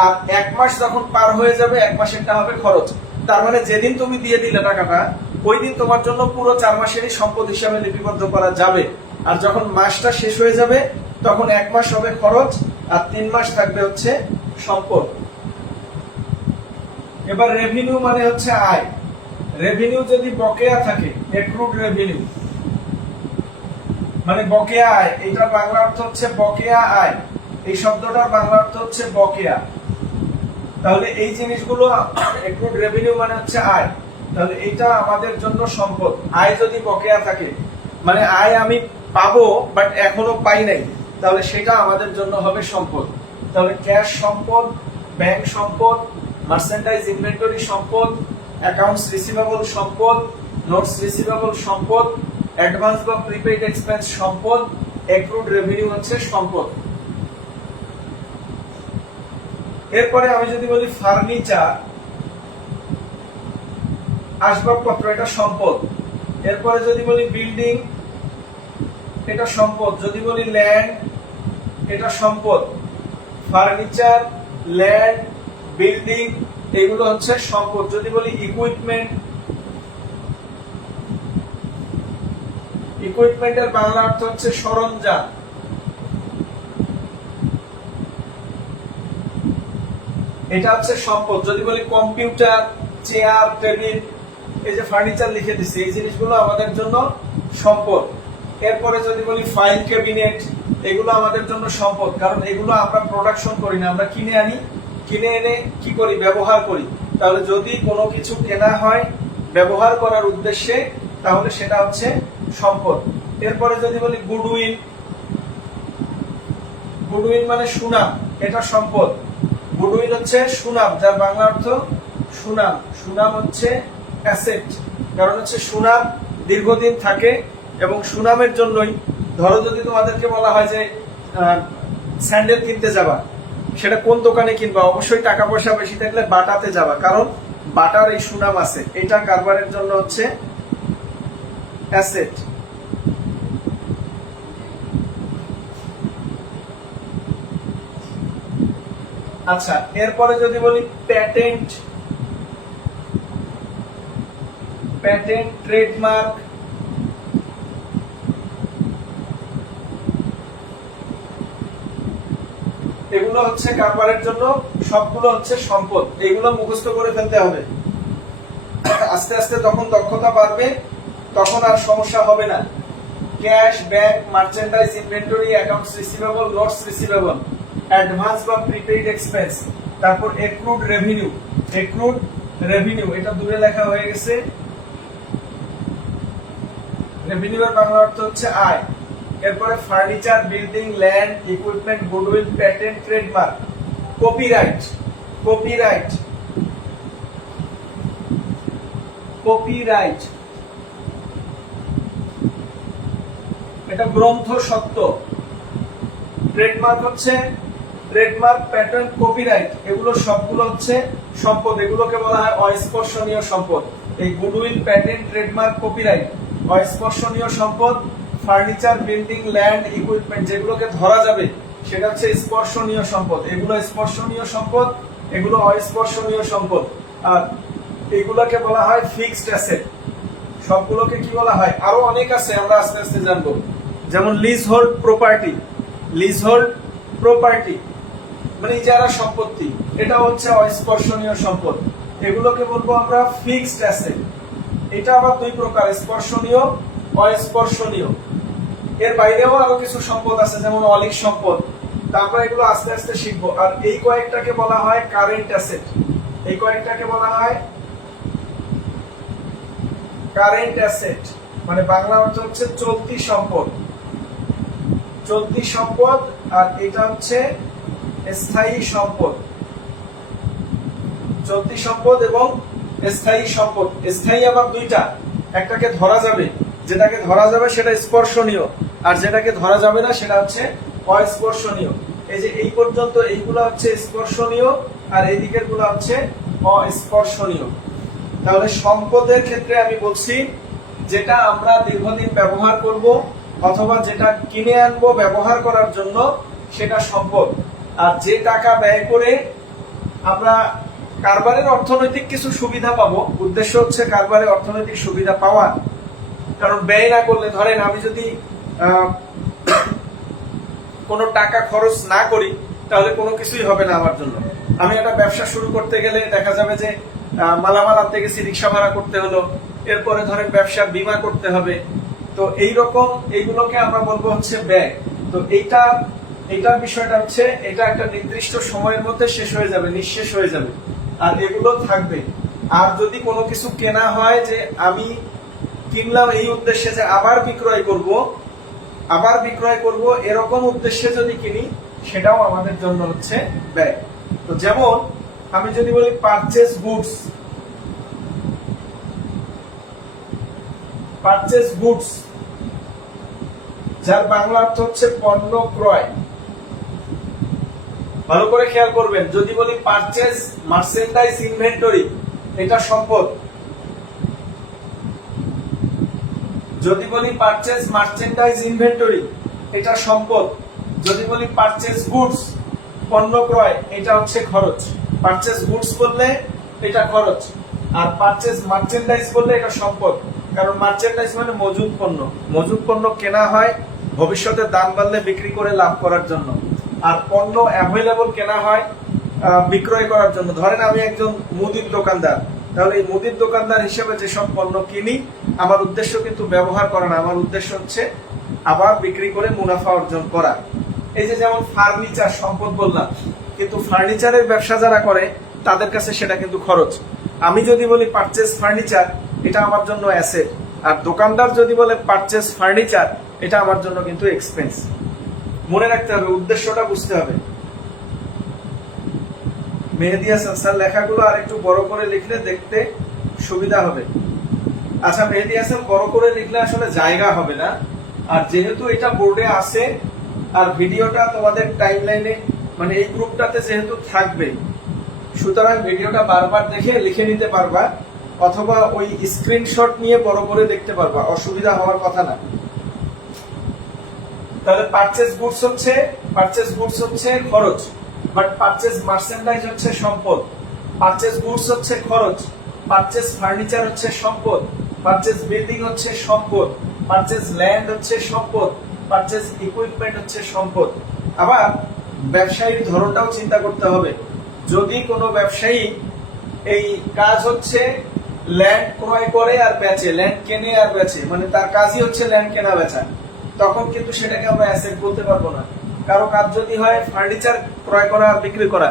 আর 1 মাস যখন পার হয়ে যাবে 1 মাসেরটা হবে খরচ। তার মানে যেদিন তুমি দিয়ে দিলে টাকাটা, ওই দিন তোমার জন্য পুরো 4 মাসেরই সম্পদ হিসাবে লিপিবদ্ধ করা যাবে। আর যখন মাসটা শেষ হয়ে যাবে তখন 1 মাস হবে খরচ আর 3 মাস থাকবে হচ্ছে সম্পদ। এবার রেভিনিউ মানে হচ্ছে আয়। রেভিনিউ যদি বকেয়া থাকে, অ্যাক্রুড রেভিনিউ মানে বকেয়া আয়, এটার বাংলা অর্থ হচ্ছে বকেয়া আয়, এই শব্দটার বাংলা অর্থ হচ্ছে বকেয়া। তাহলে এই জিনিসগুলো, অ্যাক্রুড রেভিনিউ মানে হচ্ছে আয়, তাহলে এটা আমাদের জন্য সম্পদ। আয় যদি বকেয়া থাকে মানে আয় আমি পাবো বাট এখনো পাই নাই, তাহলে সেটা আমাদের জন্য হবে সম্পদ। তাহলে ক্যাশ সম্পদ, ব্যাংক সম্পদ, মার্চেন্ডাইজ ইনভেন্টরি সম্পদ, অ্যাকাউন্টস রিসিভেবল সম্পদ, নোটস রিসিভেবল সম্পদ, অ্যাডভান্স বা প্রিপেইড এক্সপেন্স সম্পদ, অ্যাক্রুড রেভিনিউ হচ্ছে সম্পদ। এরপরে আমি যদি বলি ফার্নিচার, আসবাবপত্র, এটা সম্পদ। এরপরে যদি বলি বিল্ডিং, এটা সম্পদ। যদি বলি ল্যান্ড, এটা সম্পদ। ফার্নিচার, ল্যান্ড, বিল্ডিং এগুলো হচ্ছে সম্পদ। যদি বলি ইকুইপমেন্ট, ইকুইপমেন্টের বাংলা অর্থ হচ্ছে সরঞ্জাম। এটা হচ্ছে সম্পদ। যদি বলি কম্পিউটার, চেয়ার, টেবিল, এই যে ফার্নিচার লিখে দিছি, এই জিনিসগুলো আমাদের জন্য সম্পদ। এরপরে যদি বলি ফাইল ক্যাবিনেট, এগুলো আমাদের জন্য সম্পদ, কারণ এগুলো আমরা প্রোডাকশন করি না, আমরা কিনে আনি, কিনে এনে কি করি? ব্যবহার করি। তাহলে যদি কোনো কিছু কেনা হয় ব্যবহার করার উদ্দেশ্যে, তাহলে সেটা হচ্ছে সম্পদ। এরপরে যদি বলি গুডউইল, গুডউইল মানে সুনাম, এটা সম্পদ। গুডউইল হচ্ছে সুনাম, যার বাংলা অর্থ সুনাম। সুনাম হচ্ছে অ্যাসেট, কারণ হচ্ছে সুনাম দীর্ঘদিন থাকে এবং সুনামের জন্যই, ধরো যদি তোমাদেরকে বলা হয় যে স্যান্ডেল কিনতে যাবা, সেটা কোন দোকানে কিনবা? অবশ্যই টাকা পয়সা বেশি থাকলে বাটাতে যাবা, কারণ বাটার এই সুনাম আছে। এটা কারবারের জন্য হচ্ছে অ্যাসেট। আচ্ছা, এরপরে যদি বলি প্যাটেন্ট, প্যাটেন্ট, ট্রেডমার্ক, এগুলো হচ্ছে কারবারের জন্য, সবগুলো হচ্ছে সম্পদ। এগুলো মুখস্থ করে ফেলতে হবে। আস্তে আস্তে তখন দক্ষতা বাড়বে, তখন আর সমস্যা হবে না। Cash, bank, merchandise inventory, accounts receivable, notes receivable, advance বা প্রিপেইড এক্সপেন্স। তারপর অ্যাক্রুড রেভিনিউ, অ্যাক্রুড রেভিনিউ এটা দূরে লেখা হয়ে গেছে। রেভিনিউ এর বাংলা অর্থ হচ্ছে আয়। এরপরে furniture, building, land, equipment, goodwill, patent, trademark. Copyright, copyright, copyright এটা গ্রন্থ সত্ত্ব। ট্রেডমার্ক হচ্ছে ট্রেডমার্ক, প্যাটেন্ট, কপিরাইট এগুলো সবগুলো হচ্ছে সম্পদ, এগুলোকে বলা হয় অস্পর্শনীয় সম্পদ। এই গুডউইল, প্যাটেন্ট, ট্রেডমার্ক, কপিরাইট অস্পর্শনীয় সম্পদ। ফার্নিচার, বিল্ডিং, ল্যান্ড, ইকুইপমেন্ট যেগুলোকে ধরা যাবে সেটা হচ্ছে স্পর্শনীয় সম্পদ। এগুলো স্পর্শনীয় সম্পদ, এগুলো অস্পর্শনীয় সম্পদ। আর এগুলোকে বলা হয় ফিক্সড অ্যাসেট। সবগুলোকে কি বলা হয়? আরো অনেক আছে, আমরা আস্তে আস্তে জানবো। যেমন lease hold property, lease hold property মানে ইজারা সম্পত্তি, এটা হচ্ছে অস্পর্শনীয় সম্পদ। এগুলোকে বলবো আমরা ফিক্সড অ্যাসেট। এটা আবার দুই প্রকার, স্পর্শনীয়, অস্পর্শনীয়। এর বাইরেও আরো কিছু সম্পদ আছে, যেমন অলিক সম্পদ। তারপর এগুলো আস্তে আস্তে শিখবো। আর এই কয়েকটাকে বলা হয় কারেন্ট অ্যাসেট, এই কয়েকটাকে বলা হয় কারেন্ট অ্যাসেট, মানে বাংলা অর্থ হচ্ছে চলতি সম্পদ, চলতি সম্পদ। আর এটা হচ্ছে স্থায়ী সম্পদ, চলতি সম্পদ এবং স্থায়ী সম্পদ। স্থায়ী আবার দুইটা, একটাকে ধরা যাবে, যেটাকে ধরা যাবে সেটা স্পর্শনীয়, আর যেটাকে ধরা যাবে না সেটা হচ্ছে অস্পর্শনীয়। এই যে এই পর্যন্ত এইগুলা হচ্ছে স্পর্শনীয় আর এই দিকের গুলা হচ্ছে অস্পর্শনীয়। তাহলে সম্পদের ক্ষেত্রে আমি বলছি যেটা আমরা দীর্ঘদিন ব্যবহার করব অথবা যেটা কিনে আনবো ব্যবহার করার জন্য সেটা সম্পদ। আর যে টাকা ব্যয় করে আমরা কারবারের অর্থনৈতিক কিছু সুবিধা পাবো, উদ্দেশ্য হচ্ছে কারবারে অর্থনৈতিক সুবিধা পাওয়া। কারণ ব্যয় না করলে, ধরেন আমি যদি কোনো টাকা খরচ না করি তাহলে কোনো কিছুই হবে না আমার জন্য। আমি একটা ব্যবসা শুরু করতে গেলে দেখা যাবে যে মালামাল আনতে গেছি, রিক্সা ভাড়া করতে হলো, এরপরে ধরেন ব্যবসার বীমা করতে হবে। তো এইরকম এইগুলোকে আমরা বলবো হচ্ছে ব্যয়। তো এইটার বিষয়টা হচ্ছে এটা একটা নির্দিষ্ট সময়ের মধ্যে শেষ হয়ে যাবে, নিঃশেষ হয়ে যাবে, আর এগুলো থাকবে। আর যদি কোনো কিছু কেনা হয় যে আমি কিনলাম এই উদ্দেশ্যে যে আবার বিক্রয় করব, এরকম উদ্দেশ্যে যদি কিনি সেটাও আমাদের জন্য হচ্ছে ব্যয়। তো যেমন আমি যদি বলি পারচেজ গুডস, পারচেজ গুডস যার বাংলা অর্থ হচ্ছে পণ্য ক্রয়। ভালো করে খেয়াল করবেন, যদি বলি পারচেজ মার্চেন্ডাইজ ইনভেন্টরি এটা সম্পদ, যদি বলি পারচেজ মার্চেন্ডাইজ ইনভেন্টরি এটা সম্পদ, যদি বলি পারচেজ গুডস পণ্য ক্রয় এটা হচ্ছে খরচ। পারচেজ গুডস বললে এটা খরচ, আর পারচেজ মার্চেন্ডাইজ বললে এটা সম্পদ। কারণ মার্চেন্ডাইজ মানে মজুদ পণ্য, মজুদ পণ্য কেনা হয় ভবিষ্যতে দাম বাড়লে বিক্রি করে লাভ করার জন্য, আর পণ্য অ্যাভেলেবল কেনা হয় বিক্রয় করার জন্য। ধরেন আমি একজন মুদির দোকানদার, তাহলে এই মুদির দোকানদার হিসেবে যেসব পণ্য কিনি আমার উদ্দেশ্য কিন্তু ব্যবহার করা না, আমার উদ্দেশ্য হচ্ছে আবার বিক্রি করে মুনাফা অর্জন করা। এই যে যেমন ফার্নিচার সম্পদ বললাম, কিন্তু ফার্নিচারের ব্যবসা যারা করে তাদের কাছে সেটা কিন্তু খরচ। আমি যদি বলি পারচেজ ফার্নিচার এটা আমার জন্য অ্যাসেট, আর দোকানদার যদি বলে পারচেজ ফার্নিচার এটা আমার জন্য কিন্তু এক্সপেন্স। মনে রাখতে হবে, উদ্দেশ্যটা বুঝতে হবে। মেহেদী হাসান স্যার লেখাগুলো আর একটু বড় করে লিখলে দেখতে সুবিধা হবে। আচ্ছা মেহেদী হাসান, বড় করে লিখলে আসলে জায়গা হবে না, আর যেহেতু এটা বোর্ডে আছে আর ভিডিওটা তোমাদের টাইমলাইনে মানে এই গ্রুপটাতে যেহেতু থাকবে, সুতরাং ভিডিওটা বারবার দেখে লিখে নিতে পারবা, অথবা ওই স্ক্রিনশট নিয়ে বড় করে দেখতে পারবা, অসুবিধা হওয়ার কথা না। তাহলে পারচেজ গুডস হচ্ছে খরচ, বাট পারচেজ মার্চেন্ডাইজ হচ্ছে সম্পদ। পারচেজ গুডস হচ্ছে খরচ, পারচেজ ফার্নিচার হচ্ছে সম্পদ, পারচেজ বিল্ডিং হচ্ছে সম্পদ, পারচেজ ল্যান্ড হচ্ছে সম্পদ, পারচেজ ইকুইপমেন্ট হচ্ছে সম্পদ। আবার ব্যবসায়ীর ধরনটাও চিন্তা করতে হবে। যদি কোনো ব্যবসায়ী এই কাজ হচ্ছে ল্যান্ড ক্রয় করে আর বেচে, ল্যান্ড কেনে আর বেচে, মানে তার কাজই হচ্ছে ল্যান্ড কেনা বেচা, তখন কিন্তু সেটাকে আমরা অ্যাসেট বলতে পারবো না। কারো কাজ যদি হয় ফার্নিচার ক্রয় করা আর বিক্রি করা,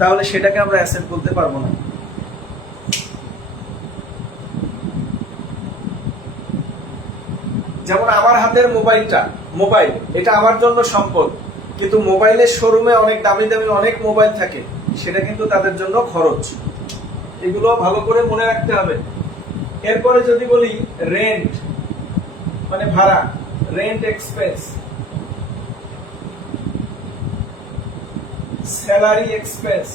তাহলে সেটাকে আমরা অ্যাসেট বলতে পারবো না। যেমন আমার হাতের মোবাইল এটা আমার জন্য সম্পদ, কিন্তু মোবাইলের শোরুমে অনেক দামি দামি অনেক মোবাইল থাকে, সেটা কিন্তু তাদের জন্য খরচ। এগুলো ভালো করে মনে রাখতে হবে। এরপরে যদি বলি রেন্ট মানে ভাড়া, রেন্ট এক্সপেন্স, স্যালারি এক্সপেন্স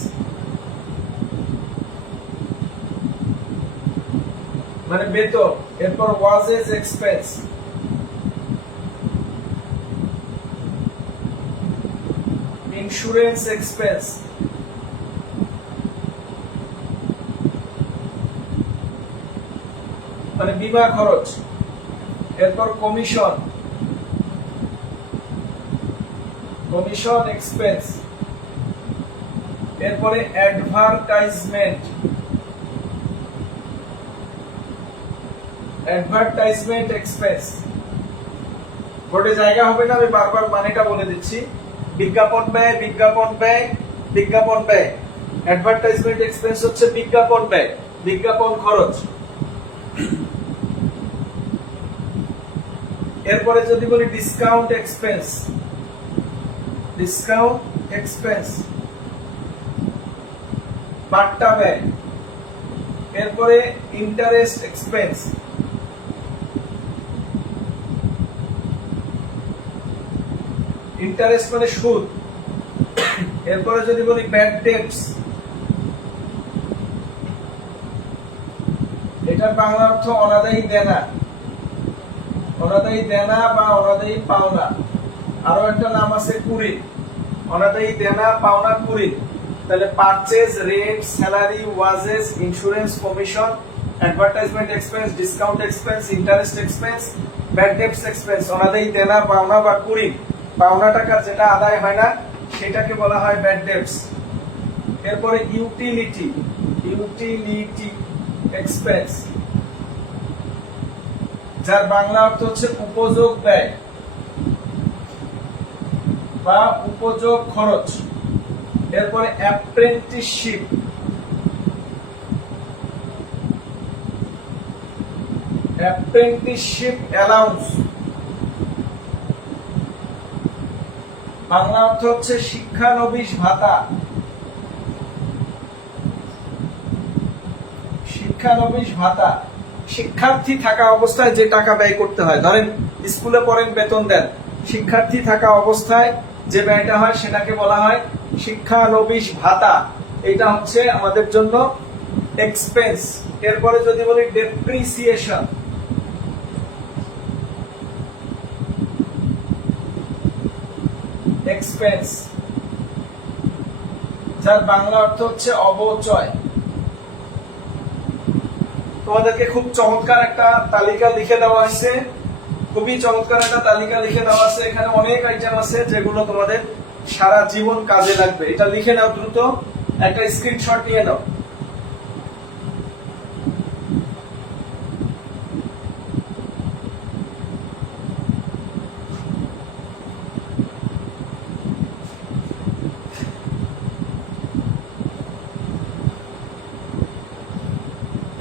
মানে বেতন, এরপর ওয়াজেস এক্সপেন্স, ইন্স্যুরেন্স এক্সপেন্স, মানে বীমা খরচ, এরপর কমিশন এক্সপেন্স, এরপরে অ্যাডভার্টাইজমেন্ট এক্সপেন্স। বোর্ডে জায়গা হবে না, আমি বারবার মানেটা বলে দিচ্ছি। বিজ্ঞাপন ব্যয়। অ্যাডভার্টাইজমেন্ট এক্সপেন্স হচ্ছে বিজ্ঞাপন ব্যয়, বিজ্ঞাপন খরচ। এরপরে যদি বলি ডিসকাউন্ট এক্সপেন্স, বাট্টা ব্যয়। এরপরে ইন্টারেস্ট এক্সপেন্স, ইন্টারেস্ট মানে সুদ। এরপরে যদি বলি ব্যাড ডেটস, এটার বাংলা অর্থ অনাদায়ী দেনা বা অনাদায়ী পাওনা। আরো একটা নাম আছে কুড়ি, অনাদায়ী দেনা, পাওনা, কুড়ি। তাহলে purchase, rent, salary, wages, insurance, commission, advertisement expense, discount expense, interest expense, bad debts expense. অনাদায়ী দেনা, পাওনা বা কুড়ি, পাওনা টাকা যেটা আদায় হয় না সেটাকে বলা হয় ব্যাড ডেটস। এরপরে ইউটিলিটি এক্সপেন্স, যার বাংলা অর্থ হচ্ছে উপযোগ ব্যয় বা উপযোগ খরচ। এরপরে অ্যাপ্রেন্টিসশিপ অ্যালাউন্স, বাংলা অর্থ হচ্ছে শিক্ষানবিশ ভাতা। শিক্ষার্থী থাকা অবস্থায় যে টাকা ব্যয় করতে হয়, ধরেন স্কুলে পড়েন, বেতন দেন, শিক্ষার্থী থাকা অবস্থায় যে ব্যয়টা হয় সেটাকে বলা হয় শিক্ষানবিশ ভাতা। এটা হচ্ছে আমাদের জন্য এক্সপেন্স। এরপরে যদি বলি ডেপ্রিসিয়েশন, এক্সপেন্স, যার বাংলা অর্থ হচ্ছে অবচয়। তোমাদেরকে খুব চমৎকার একটা তালিকা লিখে দেওয়া হয়েছে, খুবই চমৎকার একটা তালিকা লিখে দেওয়া আছে। এখানে অনেক আইটেম আছে যেগুলো তোমাদের সারা জীবন কাজে লাগবে। এটা লিখে নাও, দ্রুত একটা স্ক্রিনশট নিয়ে নাও।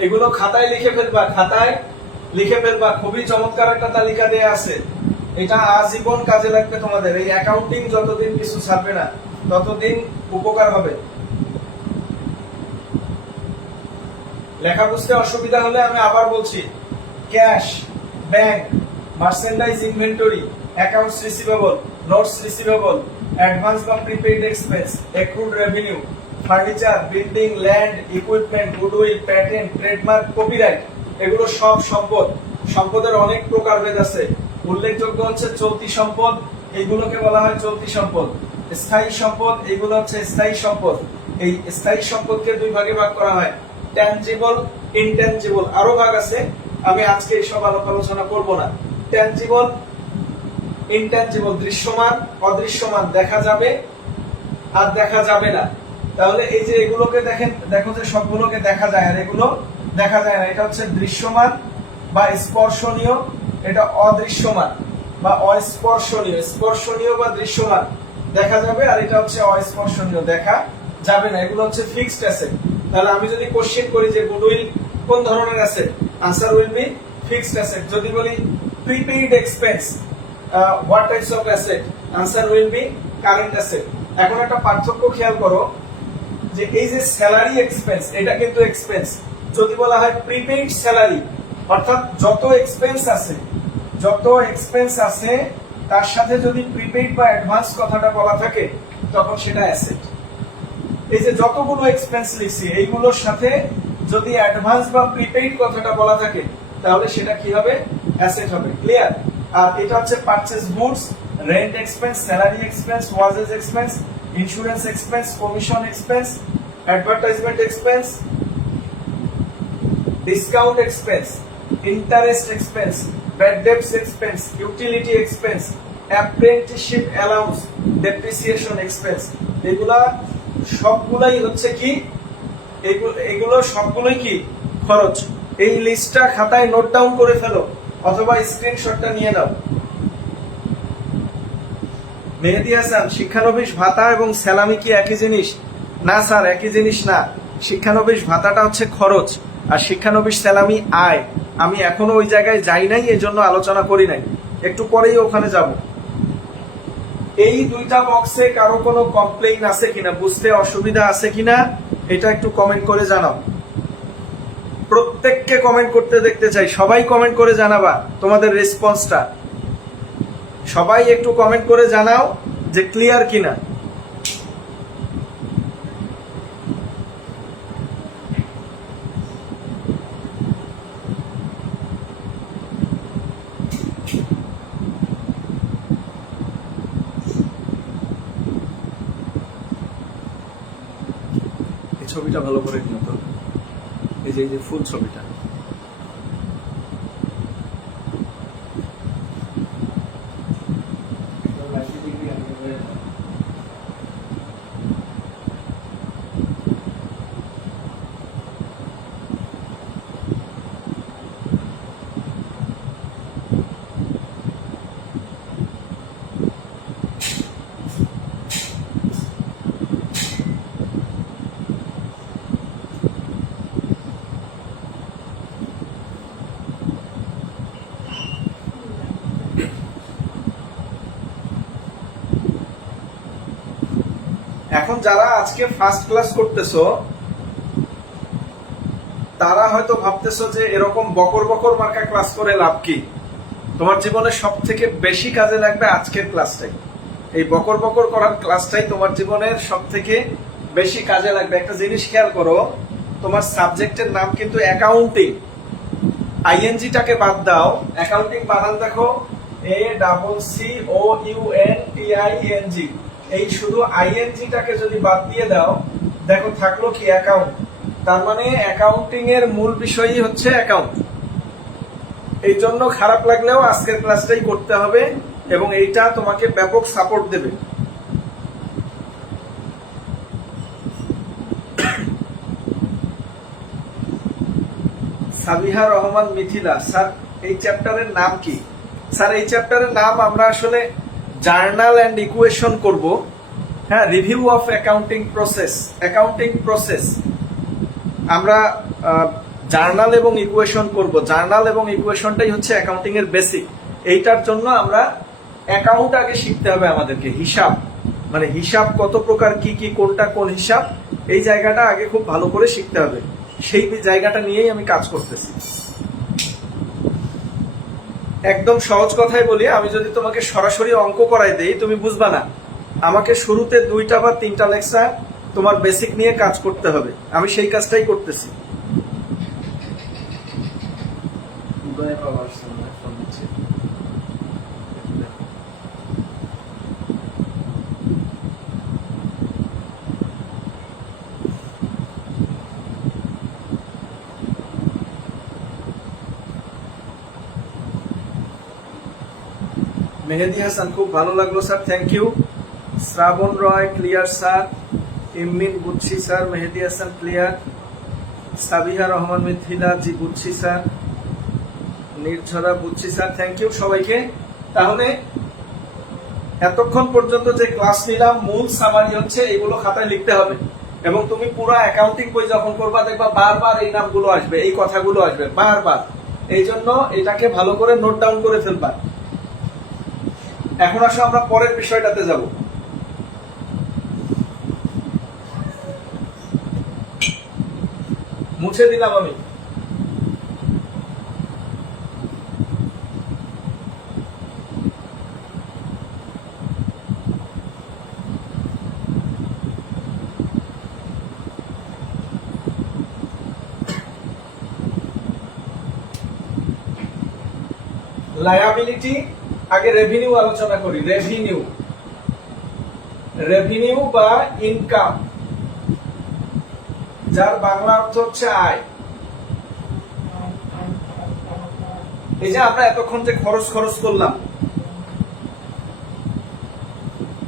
এগুলো খাতায় লিখে ফেলবা, খুবই চমৎকার একটা তালিকা দেয়া আছে। এটা আজীবন কাজে লাগবে তোমাদের। এই অ্যাকাউন্টিং যতদিন কিছু ছাড়বে না ততদিন উপকার হবে। লেখা বুঝতে অসুবিধা হলে আমি আবার বলছি, cash, bank, merchandise inventory, accounts receivable, notes receivable, advance বা prepaid expense, accrued revenue, furniture, building, land, equipment, goodwill, patent, trademark, copyright, এগুলো সব সম্পদ। সম্পদের অনেক প্রকারভেদ আছে। উল্লেখযোগ্য হচ্ছে চলতি সম্পদ, এইগুলোকে বলা হয় চলতি সম্পদ। স্থায়ী সম্পদ, এইগুলো হচ্ছে স্থায়ী সম্পদ। এই স্থায়ী সম্পদকে দুই ভাগে ভাগ করা হয়, ট্যানজিবল, ইনট্যানজিবল। আরো ভাগ আছে, আমি আজকে এইসব আলোচনা করব না। ট্যানজিবল, ইনট্যানজিবল, দৃশ্যমান, অদৃশ্যমান, দেখা যাবে আর দেখা যাবে না। তাহলে এই যে এগুলোকে দেখো যে সবগুলোকে দেখা যায় আর এগুলো দেখা যায় না, এটা হচ্ছে দৃশ্যমান বা স্পর্শনীয়, এটা অদৃশ্যমান বা অস্পর্শনীয়। স্পর্শনীয় বা দৃশ্যমান দেখা যাবে, আর এটা হচ্ছে অস্পর্শনীয়, দেখা যাবে না। এগুলো হচ্ছে ফিক্সড অ্যাসেট। তাহলে আমি যদি কোশ্চেন করি যে গুডউইল কোন ধরনের asset, answer will be fixed asset. যদি বলি prepaid expense what types of asset, answer will be current asset. এখন একটা পার্থক্য খেয়াল করো যে এই যে স্যালারি এক্সপেন্স, এটা কিন্তু এক্সপেন্স। যদি বলা হয় প্রিপেইড স্যালারি, অর্থাৎ যত এক্সপেন্স আছে তার সাথে যদি প্রিপেইড বা অ্যাডভান্স কথাটা বলা থাকে তখন সেটা অ্যাসেট। এই যে যতগুলো এক্সপেন্স লিখছি এইগুলোর সাথে যদি অ্যাডভান্স বা প্রিপেইড কথাটা বলা থাকে তাহলে সেটা কি হবে, অ্যাসেট হবে। ক্লিয়ার? আর এটা হচ্ছে purchase goods, rent expense, salary expense, wedges expense, insurance expense, commission expense, advertisement expense, discount expense, interest expense, bad debts expense, utility expense, apprenticeship allowance, depreciation expense. এগুলা সবগুলাই হচ্ছে কি, এগুলো সবগুলোই কি খরচ। এই লিস্টটা খাতায় নোট ডাউন করে ফেলো অথবা স্ক্রিনশটটা নিয়ে নাও। মেহেদী হাসান, শিক্ষানবিশ ভাতা এবং স্যালামি কি একই জিনিস? না স্যার, একই জিনিস না। শিক্ষানবিশ ভাতাটা হচ্ছে খরচ আর শিক্ষানবিশ স্যালামি আয়। আমি এখনো ওই জায়গায় যাই নাই, এই জন্য আলোচনা করি নাই, একটু পরেই ওখানে যাব। এই দুইটা বক্সে কারো কোনো কমপ্লেইন আছে কিনা, বুঝতে অসুবিধা আছে কিনা এটা একটু কমেন্ট করে জানাও। প্রত্যেককে কমেন্ট করতে দেখতে চাই, সবাই কমেন্ট করে জানাবা তোমাদের রেসপন্সটা। সবাই একটু কমেন্ট করে জানাও যে ক্লিয়ার কিনা। ছবিটা ভালো করে নিও তো, এই যে ফুল ছবিটা। এখন যারা আজকে ফার্স্ট ক্লাস করতেছো তারা হয়তো ভাবতেছো যে এরকম বকর বকর মার্কা ক্লাস করে লাভ কি। তোমার জীবনে সব থেকে বেশি কাজে লাগবে আজকের ক্লাসটাই। এই বকর বকর করার ক্লাসটাই তোমার জীবনের সব থেকে বেশি কাজে লাগবে। একটা জিনিস খেয়াল করো, তোমার সাবজেক্টের নাম কিন্তু অ্যাকাউন্টিং। আইএনজিটাকে বাদ দাও, অ্যাকাউন্টিং বানান দেখো ACCOUNTING। এই শুধু আইএনজিটাকে যদি বাদ দিয়ে দাও, দেখো থাকলো কি অ্যাকাউন্ট। তার মানে অ্যাকাউন্টিং এর মূল বিষয়ই হচ্ছে অ্যাকাউন্ট। এই জন্য খারাপ লাগলেও আজকের ক্লাসটাই করতে হবে এবং এইটা তোমাকে ব্যাপক সাপোর্ট দেবে। সাবিহা রহমান মিথিলা, স্যার এই চ্যাপ্টারের নাম কি? স্যার এই চ্যাপ্টারের নাম আমরা আসলে জার্নাল এন্ড ইকুয়েশন করব। হ্যাঁ, রিভিউ অফ অ্যাকাউন্টিং প্রসেস আমরা জার্নাল এবং ইকুয়েশন করব। জার্নাল এবং ইকুয়েশনটাই হচ্ছে অ্যাকাউন্টিং এর বেসিক। এইটার জন্য আমরা অ্যাকাউন্ট আগে শিখতে হবে আমাদেরকে। হিসাব মানে হিসাব কত প্রকার, কি কি, কোনটা কোন হিসাব, এই জায়গাটা আগে খুব ভালো করে শিখতে হবে। সেই জায়গাটা নিয়েই আমি কাজ করতেছি। একদম সহজ কথাই বলি, আমি যদি তোমাকে সরাসরি অঙ্ক করাই দেই তুমি বুঝবা না। আমাকে শুরুতে 2টা বা 3টা লেকচার তোমার বেসিক নিয়ে কাজ করতে হবে। আমি সেই কাজটাই করতেছি। মেহেদী হাসান, খুব ভালো লাগলো sir, thank you. Shrabon Roy clear sir. Imin বুঝছি স্যার। মেহেদী হাসান ক্লিয়ার। সাবিহা রহমান মিথিলা, জি বুঝছি স্যার। নির্ঝরা বুঝছি স্যার, থ্যাংক ইউ সবাইকে। তাহলে এতক্ষণ পর্যন্ত যে ক্লাস নিলাম মূল সামারি হচ্ছে এগুলো খাতায় লিখতে হবে, এবং তুমি পুরো অ্যাকাউন্টিং বই যখন করবা দেখবা বারবার এই নামগুলো আসবে, এই কথাগুলো আসবে বারবার। এই জন্য এটাকে ভালো করে নোট ডাউন করে ফেলবা। এখন আসো আমরা পরের বিষয়টাতে যাব। মুছে দিলাম আমি। লায়াবিলিটি, আগে রেভিনিউ আলোচনা করি। রেভিনিউ, রেভিনিউ বা ইনকাম, যার বাংলা অর্থ হচ্ছে আয়। এই যে আমরা এতক্ষণ যে খরচ করলাম,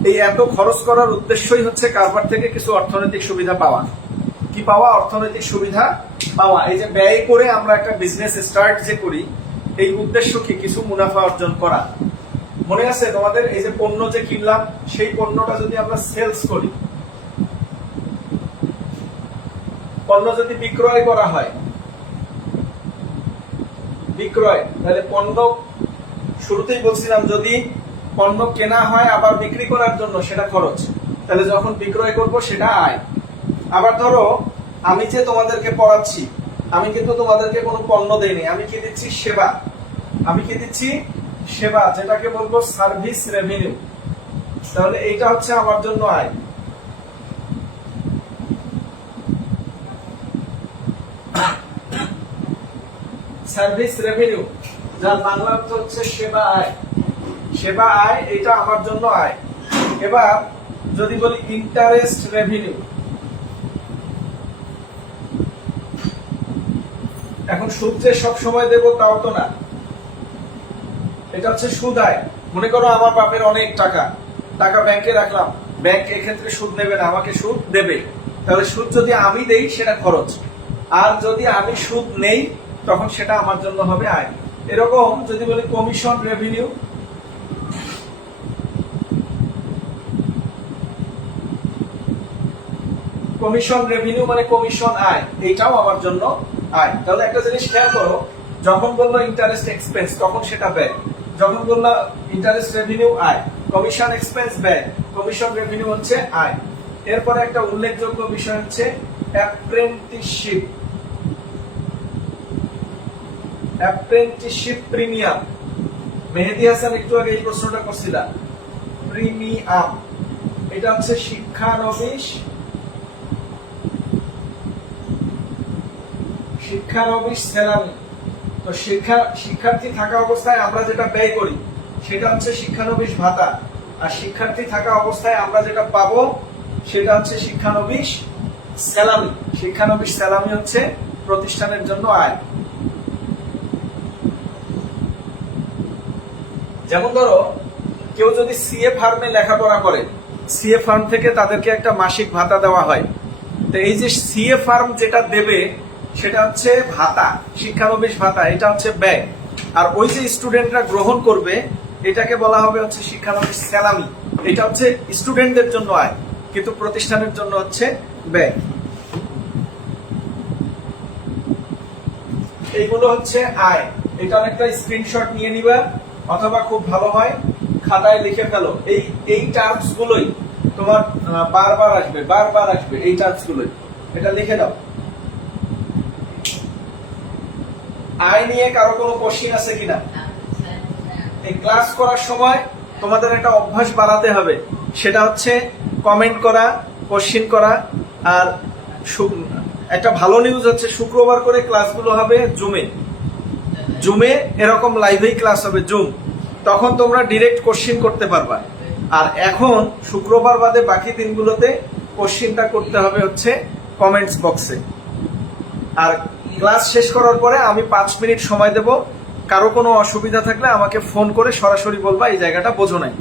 এই এত খরচ করার উদ্দেশ্যই হচ্ছে কারবার থেকে কিছু অর্থনৈতিক সুবিধা পাওয়া। কি পাওয়া? অর্থনৈতিক সুবিধা পাওয়া। এই যে ব্যয় করে আমরা একটা বিজনেস স্টার্ট যে করি, এই উদ্দেশ্য কি? কিছু মুনাফা অর্জন করা। মনে আছে তোমাদের? এই যে পণ্য যে কিনলাম, সেই পণ্যটা যদি আমরা সেলস করি, পণ্য যদি বিক্রয় করা হয়, বিক্রয়, তাহলে পণ্য শুরুতেই বলছিলাম যদি পণ্য কেনা হয় আবার বিক্রি করার জন্য সেটা খরচ, তাহলে যখন বিক্রয় করব সেটা আয়। আবার ধরো আমি যে তোমাদেরকে পড়াচ্ছি, আমি কিন্তু তোমাদেরকে কোনো পণ্য দেইনি, আমি কি দিচ্ছি? সেবা। আমি কি দিচ্ছি? সেবা, যেটাকে বলবো সার্ভিস রেভিনিউ। তাহলে এইটা হচ্ছে আমার জন্য আয়। সার্ভিস রেভিনিউ, যার বাংলা অর্থ হচ্ছে সেবা আয়। সেবা আয়, এটা আমার জন্য আয়। এবার যদি বলি ইন্টারেস্ট রেভিনিউ, এখন সুদ যে সব সময় দেব তাও তো না, এটা হচ্ছে সুদ আয়। মনে করো আমার বাপের অনেক টাকা, টাকা ব্যাংকে রাখলাম, ব্যাংক এক্ষেত্রে সুদ নেবে না, আমাকে সুদ দেবে। তাহলে সুদ যদি আমি দেই সেটা খরচ, আর যদি আমি সুদ নেই তখন সেটা আমার জন্য হবে আয়। এরকম যদি বলি কমিশন রেভিনিউ, কমিশন রেভিনিউ মানে কমিশন আয়, এইটাও আমার জন্য আয়। তাহলে একটা জিনিস খেয়াল করো, যখন বললো ইন্টারেস্ট এক্সপেন্স তখন সেটা ব্যয়, যখন বললো ইন্টারেস্ট রেভিনিউ আয়, কমিশন এক্সপেন্স ব্যয়, কমিশন রেভিনিউ হচ্ছে আয়। এরপরে একটা উল্লেখযোগ্য বিষয় হচ্ছে অ্যাপ্রেন্টিসশিপ, অ্যাপ্রেন্টিসশিপ প্রিমিয়াম। মেহেদী হাসান একটু আগে এই প্রশ্নটা করছিল, প্রিমিয়াম, এটা হচ্ছে শিক্ষানবিশ, শিক্ষানবিশ স্যালারি। তো শিক্ষার্থী থাকা অবস্থায় আমরা যেটা ব্যয় করি সেটা হচ্ছে শিক্ষানবিশ ভাতা, আর শিক্ষার্থী থাকা অবস্থায় আমরা যেটা পাবো সেটা হচ্ছে শিক্ষানবিশ স্যালারি। শিক্ষানবিশ স্যালারি হচ্ছে প্রতিষ্ঠানের জন্য আয়। যেমন ধরো কেউ যদি সিএ ফার্মে লেখাপড়া করে, সিএ ফার্ম থেকে তাদেরকে একটা মাসিক ভাতা দেওয়া হয়, তো এই যে সিএ ফার্ম যেটা দেবে সেটা হচ্ছে ভাতা, শিক্ষানবিশ ভাতা, এটা হচ্ছে ব্যয়। আর ওই যে স্টুডেন্টরা গ্রহণ করবে এটাকে বলা হবে হচ্ছে শিক্ষানবিশ স্যালারি। এটা হচ্ছে স্টুডেন্টদের জন্য আয়, কিন্তু প্রতিষ্ঠানের জন্য হচ্ছে ব্যয়। এইগুলো হচ্ছে আয়। এটা অনেকটা স্ক্রিনশট নিয়ে নিবা, অথবা খুব ভালো হয় খাতায় লিখে ফেলো। এই টার্মস গুলোই তোমার বারবার আসবে, বারবার আসবে এই টার্মস গুলোই, এটা লিখে দাও। আয় নিয়ে কারো কোনো কোশ্চিন আছে কিনা? এই ক্লাস করার সময় তোমাদের একটা অভ্যাস বাড়াতে হবে, সেটা হচ্ছে কমেন্ট করা, কোশ্চিন করা। আর একটা ভালো নিউজ হচ্ছে শুক্রবার করে ক্লাসগুলো হবে জুমে, জুমে এরকম লাইভেই ক্লাস হবে জুম, তখন তোমরা ডিরেক্ট কোশ্চিন করতে পারবা। আর এখন শুক্রবার বাদে বাকি দিনগুলোতে কোশ্চিনটা করতে হবে হচ্ছে কমেন্টস বক্সে। আর ক্লাস শেষ করার পরে আমি 5 মিনিট সময় দেব, কারো কোনো অসুবিধা থাকলে আমাকে ফোন করে সরাসরি বলবা এই জায়গাটা বোঝো নাই।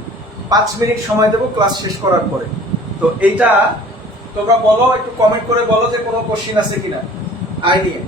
5 মিনিট সময় দেব ক্লাস শেষ করার পরে। তো এইটা তোমরা বলো, একটু কমেন্ট করে বলো যে কোনো কোশ্চিন আছে কিনা আয় নিয়ে।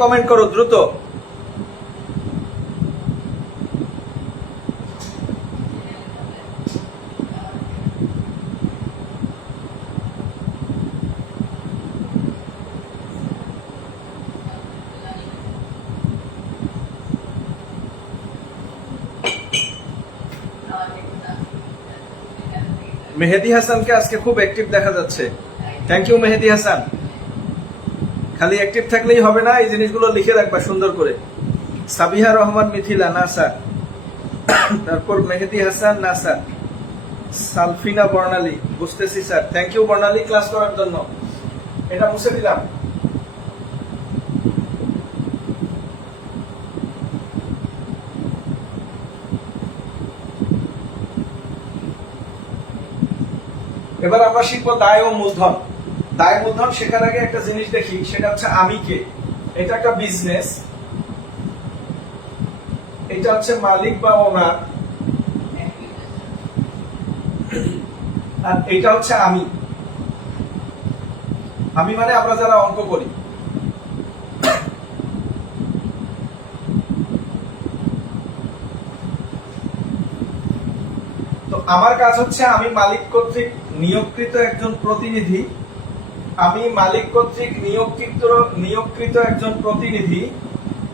কমেন্ট করো, দ্রুত। মেহেদি হাসানকে আজকে খুব অ্যাক্টিভ দেখা যাচ্ছে। Thank you Mehedi Hasan. খালি অ্যাক্টিভ থাকলেই হবে না, এই জিনিসগুলো লিখে রাখবা সুন্দর করে। সাবিহা রহমান মিথিলা, না স্যার। তারপর মেহেদি হাসান, না স্যার। সালফিনা বর্ণালী, বুঝতেছি sir. Thank you Barnali class করার জন্য। এটা মুছে দিলাম। এবার আমরা শিখবো দায় ও মূলধন। দায় মূলধন শেখার আগে একটা জিনিস দেখি, সেটা হচ্ছে আমি কে। এটা একটা বিজনেস, এটা হচ্ছে মালিক বা ওনার, আর এটা হচ্ছে আমি। আমি মানে আমরা যারা অঙ্ক করি। তো আমার কাজ হচ্ছে আমি মালিক কর্তৃক নিয়োগকৃত একজন প্রতিনিধি। আমি মালিক কর্তৃক নিয়োগকৃত একজন প্রতিনিধি।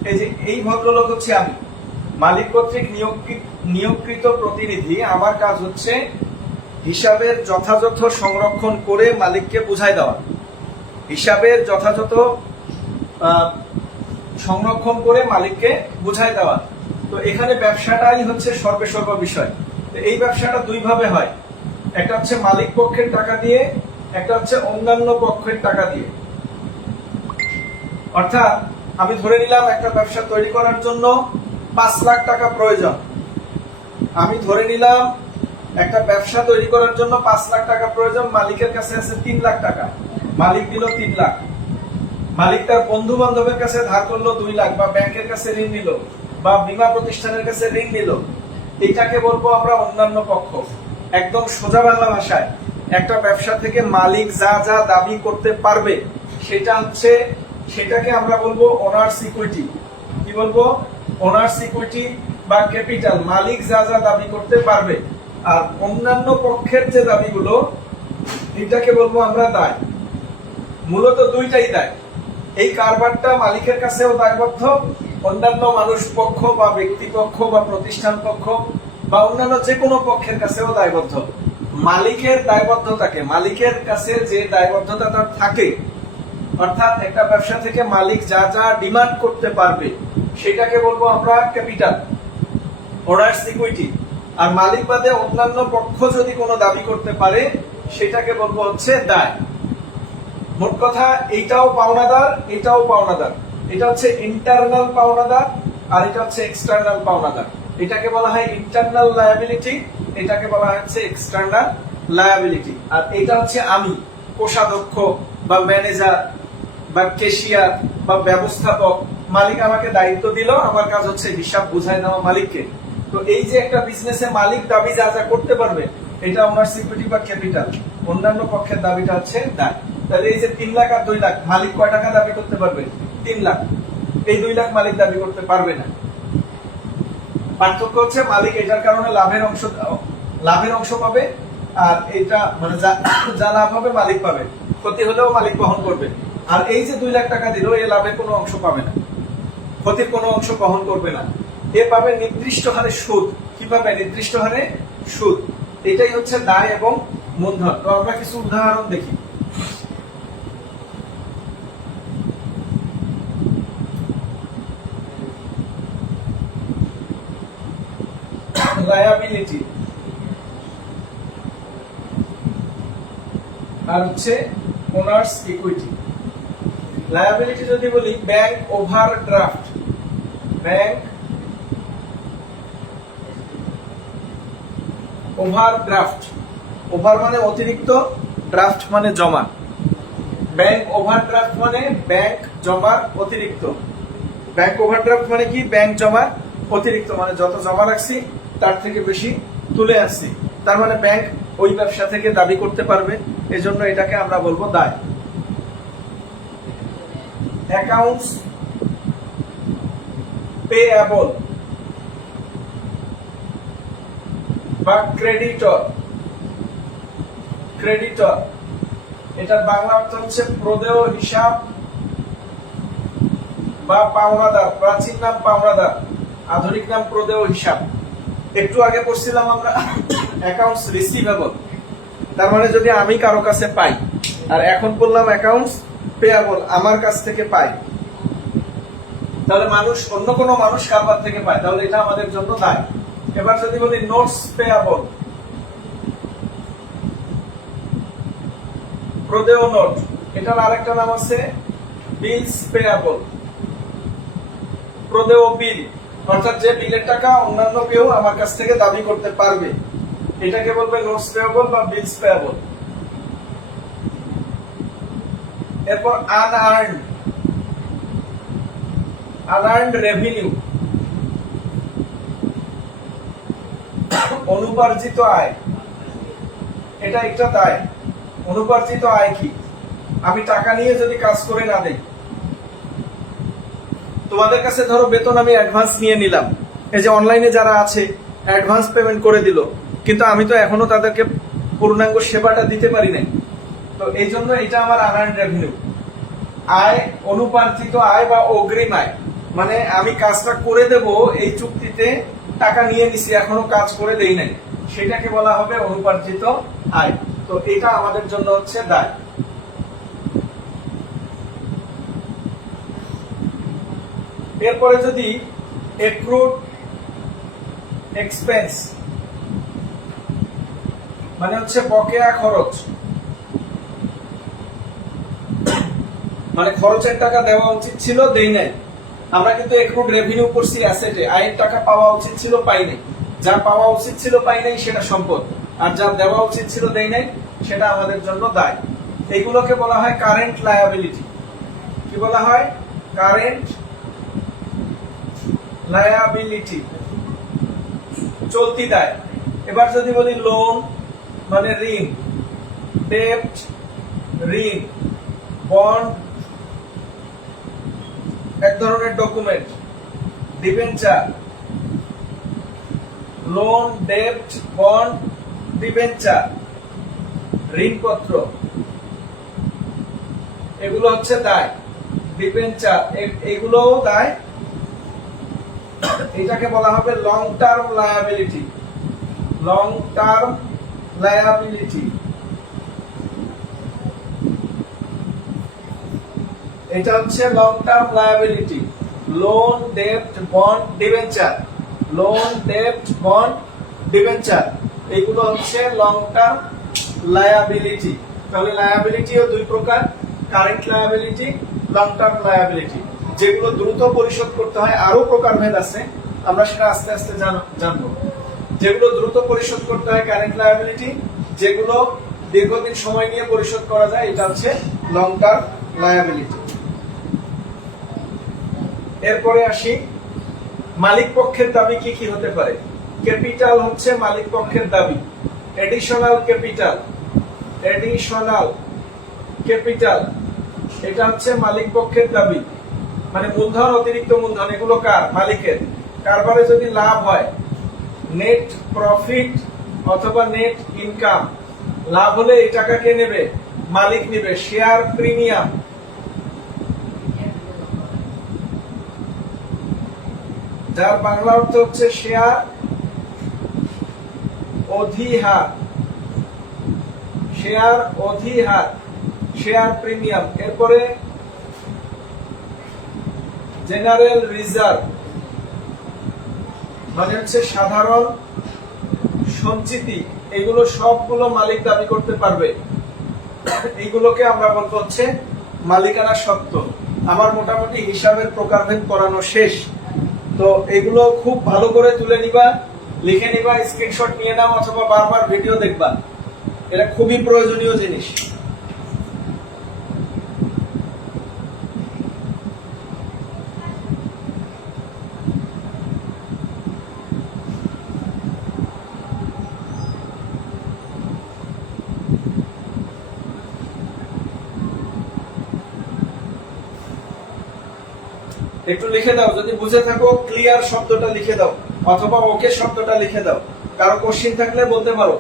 এই যে এই ভদ্রলোক হচ্ছে আমি, মালিক কর্তৃক নিয়োগকৃত প্রতিনিধি। আমার কাজ হচ্ছে হিসাবের যথাযথ সংরক্ষণ করে মালিককে বুঝাই দেওয়া। হিসাবের যথাযথ সংরক্ষণ করে মালিককে বুঝাই দেওয়া। তো এখানে ব্যবসাটাই হচ্ছে সর্বেসর্বা বিষয়। তো এই ব্যবসাটা দুই ভাবে হয়, একটা হচ্ছে মালিক পক্ষের টাকা দিয়ে, একটা হচ্ছে অন্যান্য পক্ষের টাকা দিয়ে। অর্থাৎ আমি ধরে নিলাম একটা ব্যবসা তৈরি করার জন্য 5 লাখ টাকা প্রয়োজন। আমি ধরে নিলাম একটা ব্যবসা তৈরি করার জন্য 5 লাখ টাকা প্রয়োজন, মালিকের কাছে আছে 3 লাখ টাকা। মালিক দিল 3 লাখ। মালিক তার বন্ধু বান্ধবের কাছে ধার করলো 2 লাখ, বা ব্যাংকের কাছে ঋণ নিল, বা বীমা প্রতিষ্ঠানের কাছে ঋণ নিল। এটাকে বলবো আমরা অন্যান্য পক্ষ। একদম সোজা বাংলা ভাষায় একটা ব্যবসা থেকে মালিক যা যা দাবি করতে পারবে সেটাকে আমরা বলবো ওনার্স ইকুইটি। কি বলবো? ওনার্স ইকুইটি বা ক্যাপিটাল। মালিক যা যা দাবি করতে পারবে। আর অন্যান্য পক্ষের যে দাবিগুলো, এটাকে বলবো আমরা দায়। মূলত দুইটাই দায়। এই কারবারটা মালিকের কাছেও দায়বদ্ধ, অন্যান্য মানুষ পক্ষ বা ব্যক্তি পক্ষ বা প্রতিষ্ঠান পক্ষ বা অন্যান্য যে কোনো পক্ষের কাছেও দায়বদ্ধ। মালিকের দায়বদ্ধতাকে, মালিকের কাছে যে দায়বদ্ধতা তার থাকে, অর্থাৎ একটা ব্যবসা থেকে মালিক যা যা ডিমান্ড করতে পারবে, সেটাকে বলবো আমরা ক্যাপিটাল, ওনার্স ইকুইটি। আর মালিক বাদে অন্যান্য পক্ষ যদি কোনো দাবি করতে পারে, সেটাকে বলবো হচ্ছে দায়। মোট কথা এইটাও পাওনাদার, এটাও পাওনাদার। এটা হচ্ছে ইন্টারনাল পাওনাদার, আর এটা হচ্ছে এক্সটার্নাল পাওনাদার। এটাকে বলা হয় ইন্টারনাল লায়াবিলিটি, এটাকে বলা হচ্ছে এক্সটার্নাল লায়াবিলিটি। আর এটা হচ্ছে আমি, কোষাধ্যক্ষ বা ম্যানেজার বা ক্যাশিয়ার বা ব্যবস্থাপক। মালিক আমাকে দায়িত্ব দিল, আমার কাজ হচ্ছে হিসাব বুঝাই দেওয়া মালিককে। তো এই যে একটা বিজনেসে মালিক দাবি যা যা করতে পারবে, এটা ওনার সিকিউরিটি বা ক্যাপিটাল। অন্যান্য পক্ষের দাবিটা হচ্ছে দায়। তাহলে এই যে 3 লাখ আর 2 লাখ, মালিক কয় টাকা দাবি করতে পারবে? 3 লাখ। এই 2 লাখ মালিক দাবি করতে পারবে না। পার্থক্য হচ্ছে মালিক এটার কারণে লাভের অংশ পাবে, আর এটা মানে যা লাভ হবে মালিক পাবে, ক্ষতি হলেও মালিক বহন করবে। আর এই যে 2 লাখ টাকা দিল, এই লাভের কোনো অংশ পাবে না, ক্ষতির কোনো অংশ বহন করবে না। এ পাবে নির্দিষ্ট হারে সুদ। কি পাবে? নির্দিষ্ট হারে সুদ। এটাই হচ্ছে দায় এবং মূলধন। তো আমরা কিছু উদাহরণ দেখি। লায়াবিলিটি আর হচ্ছে ওনার্স ইকুইটি। লায়াবিলিটি যদি বলি, bank overdraft. Bank overdraft. Over মানে অতিরিক্ত, ড্রাফট মানে জমা। ব্যাংক ওভারড্রাফট মানে ব্যাংক জমার অতিরিক্ত। ব্যাংক ওভারড্রাফট মানে কি? ব্যাংক জমার অতিরিক্ত, মানে যত জমা রাখছি তার থেকে বেশি তুলে আসছি। তার মানে ব্যাংক ওই ব্যবসা থেকে দাবি করতে পারবে, এজন্য এটাকে আমরা বলবো দায়। অ্যাকাউন্টস পেয়াবল বা ক্রেডিটর। ক্রেডিটর এটার বাংলা অর্থ হচ্ছে প্রদেয় হিসাব বা পাওনাদার। প্রাচীন নাম পাওনাদার, আধুনিক নাম প্রদেয় হিসাব। একটু আগে পড়ছিলাম আমরা অ্যাকাউন্টস রিসিভেবল, তার মানে যদি আমি কারো কাছে পাই। আর এখন বললাম অ্যাকাউন্টস পেয়াবল, আমার কাছ থেকে পাই। তাহলে মানুষ, অন্য কোনো মানুষ কারবার থেকে পায়, তাহলে এটা আমাদের জন্য দায়। এবার যদি বলি নোটস পেয়াবল, প্রদেয় নোট, এটার আরেকটা নাম আছে বিলস পেয়াবল। প্রদেয় বিল অর্থাৎ যে বিলের টাকা অন্যান্য কেউ আমার কাছ থেকে দাবি করতে পারবে, এটাকে বলবে নোটস পেয়াবল বা বিলস পেয়াবল। এরপর আনআর্নড, আনআর্নড রেভিনিউ, অনুপার্জিত আয়। এটা একটা দায়। অনুপার্জিত আয় কি? আমি টাকা নিয়ে যদি কাজ করে না দেই, তোমাদের কাছে ধরো বেতন আমি অ্যাডভান্স নিয়ে নিলাম, এই যে অনলাইনে যারা আছে অ্যাডভান্স পেমেন্ট করে দিল, কিন্তু আমি তো এখনো তাদেরকে পূর্ণাঙ্গ সেবাটা দিতে পারি নাই। তো এই জন্য এটা আমার আনআর্নড রেভিনিউ। আয়, অনুপার্জিত আয় বা অগ্রিম আয়, মানে আমি কাজটা করে দেব, এই চুক্তিতে টাকা নিয়ে নিছি, এখনো কাজ করে দেই নাই, সেটাকে বলা হবে অনুপার্জিত আয়। তো এটা আমাদের জন্য হচ্ছে দায়। এরপরে যদি অ্যাক্রুড এক্সপেন্স, মানে হচ্ছে বকেয়া খরচ, মানে খরচের টাকা দেওয়া উচিত ছিল, দেই নাই। আমরা কিন্তু অ্যাক্রুড রেভিনিউ করছি অ্যাসেটে, আয়ের টাকা পাওয়া উচিত ছিল, পাই নাই। যা পাওয়া উচিত ছিল পাই নাই সেটা সম্পদ, আর যা দেওয়া উচিত ছিল দেই নাই সেটা আমাদের জন্য দায়। এগুলোকে বলা হয় কারেন্ট লায়াবিলিটি। কি বলা হয়? কারেন্ট লায়াবিলিটি, চলতি দায়। এবার যদি বলি লোন মানে ঋণ, ডেট ঋণ, বন্ড এক ধরনের document, debenture, loan, debt, bond, debenture, ঋণপত্র, এগুলো হচ্ছে দায়। ডিবেঞ্চার এগুলোও দায়। এটাকে বলা হবে long term liability. Long term liability, এটা হচ্ছে long term liability. Loan, debt, bond, debenture, loan, debt, bond, debenture, এগুলো হচ্ছে লং টার্ম লায়াবিলিটি। তাহলে লায়াবিলিটিও দুই প্রকার, current liability, long term liability. যেগুলো দ্রুত পরিশোধ করতে হয়, আরো প্রকারভেদ আছে, আমরা সেটা আস্তে আস্তে জানবো। যেগুলো দ্রুত পরিশোধ করতে হয় কারেন্ট লায়াবিলিটি, যেগুলো দীর্ঘদিন সময় নিয়ে পরিশোধ করা যায় এটা হচ্ছে লং টার্ম লায়াবিলিটি। এরপরে আসি মালিক পক্ষের দাবি কি কি হতে পারে। ক্যাপিটাল হচ্ছে মালিক পক্ষের দাবি। এডিশনাল ক্যাপিটাল, এডিশনাল ক্যাপিটাল এটা হচ্ছে মালিক পক্ষের দাবি, মানে মূলধন, অতিরিক্ত মূলধন, এগুলো কার? মালিকের। কারবারে যদি লাভ হয়, নেট প্রফিট অথবা নেট ইনকাম, লাভ হলে এই টাকা কে নেবে? মালিক নেবে। শেয়ার প্রিমিয়াম, যার বাংলা অর্থ হচ্ছে শেয়ার অধিহার, শেয়ার অধিহার, শেয়ার প্রিমিয়াম। এরপরে জেনারেল রিজার্ভ, মানে হচ্ছে সাধারণ সঞ্চিতি, এগুলো সবগুলো মালিক দাবি করতে পারবে। এইগুলোকে আমরা বলবো হচ্ছে মালিকানা সত্ত্ব। আমার মোটামুটি হিসাবের প্রকারভেদ করানো শেষ। তো এগুলো খুব ভালো করে তুলে নিবা, লিখে নিবা, স্ক্রিনশট নিয়ে নাও, অথবা বারবার ভিডিও দেখবা, এটা খুবই প্রয়োজনীয় জিনিস। একটু লিখে দাও, যদি বুঝে থাকো ক্লিয়ার শব্দটা লিখে দাও অথবা ওকে শব্দটা লিখে দাও। কারো কোশ্চিন থাকলে বলতে পারো।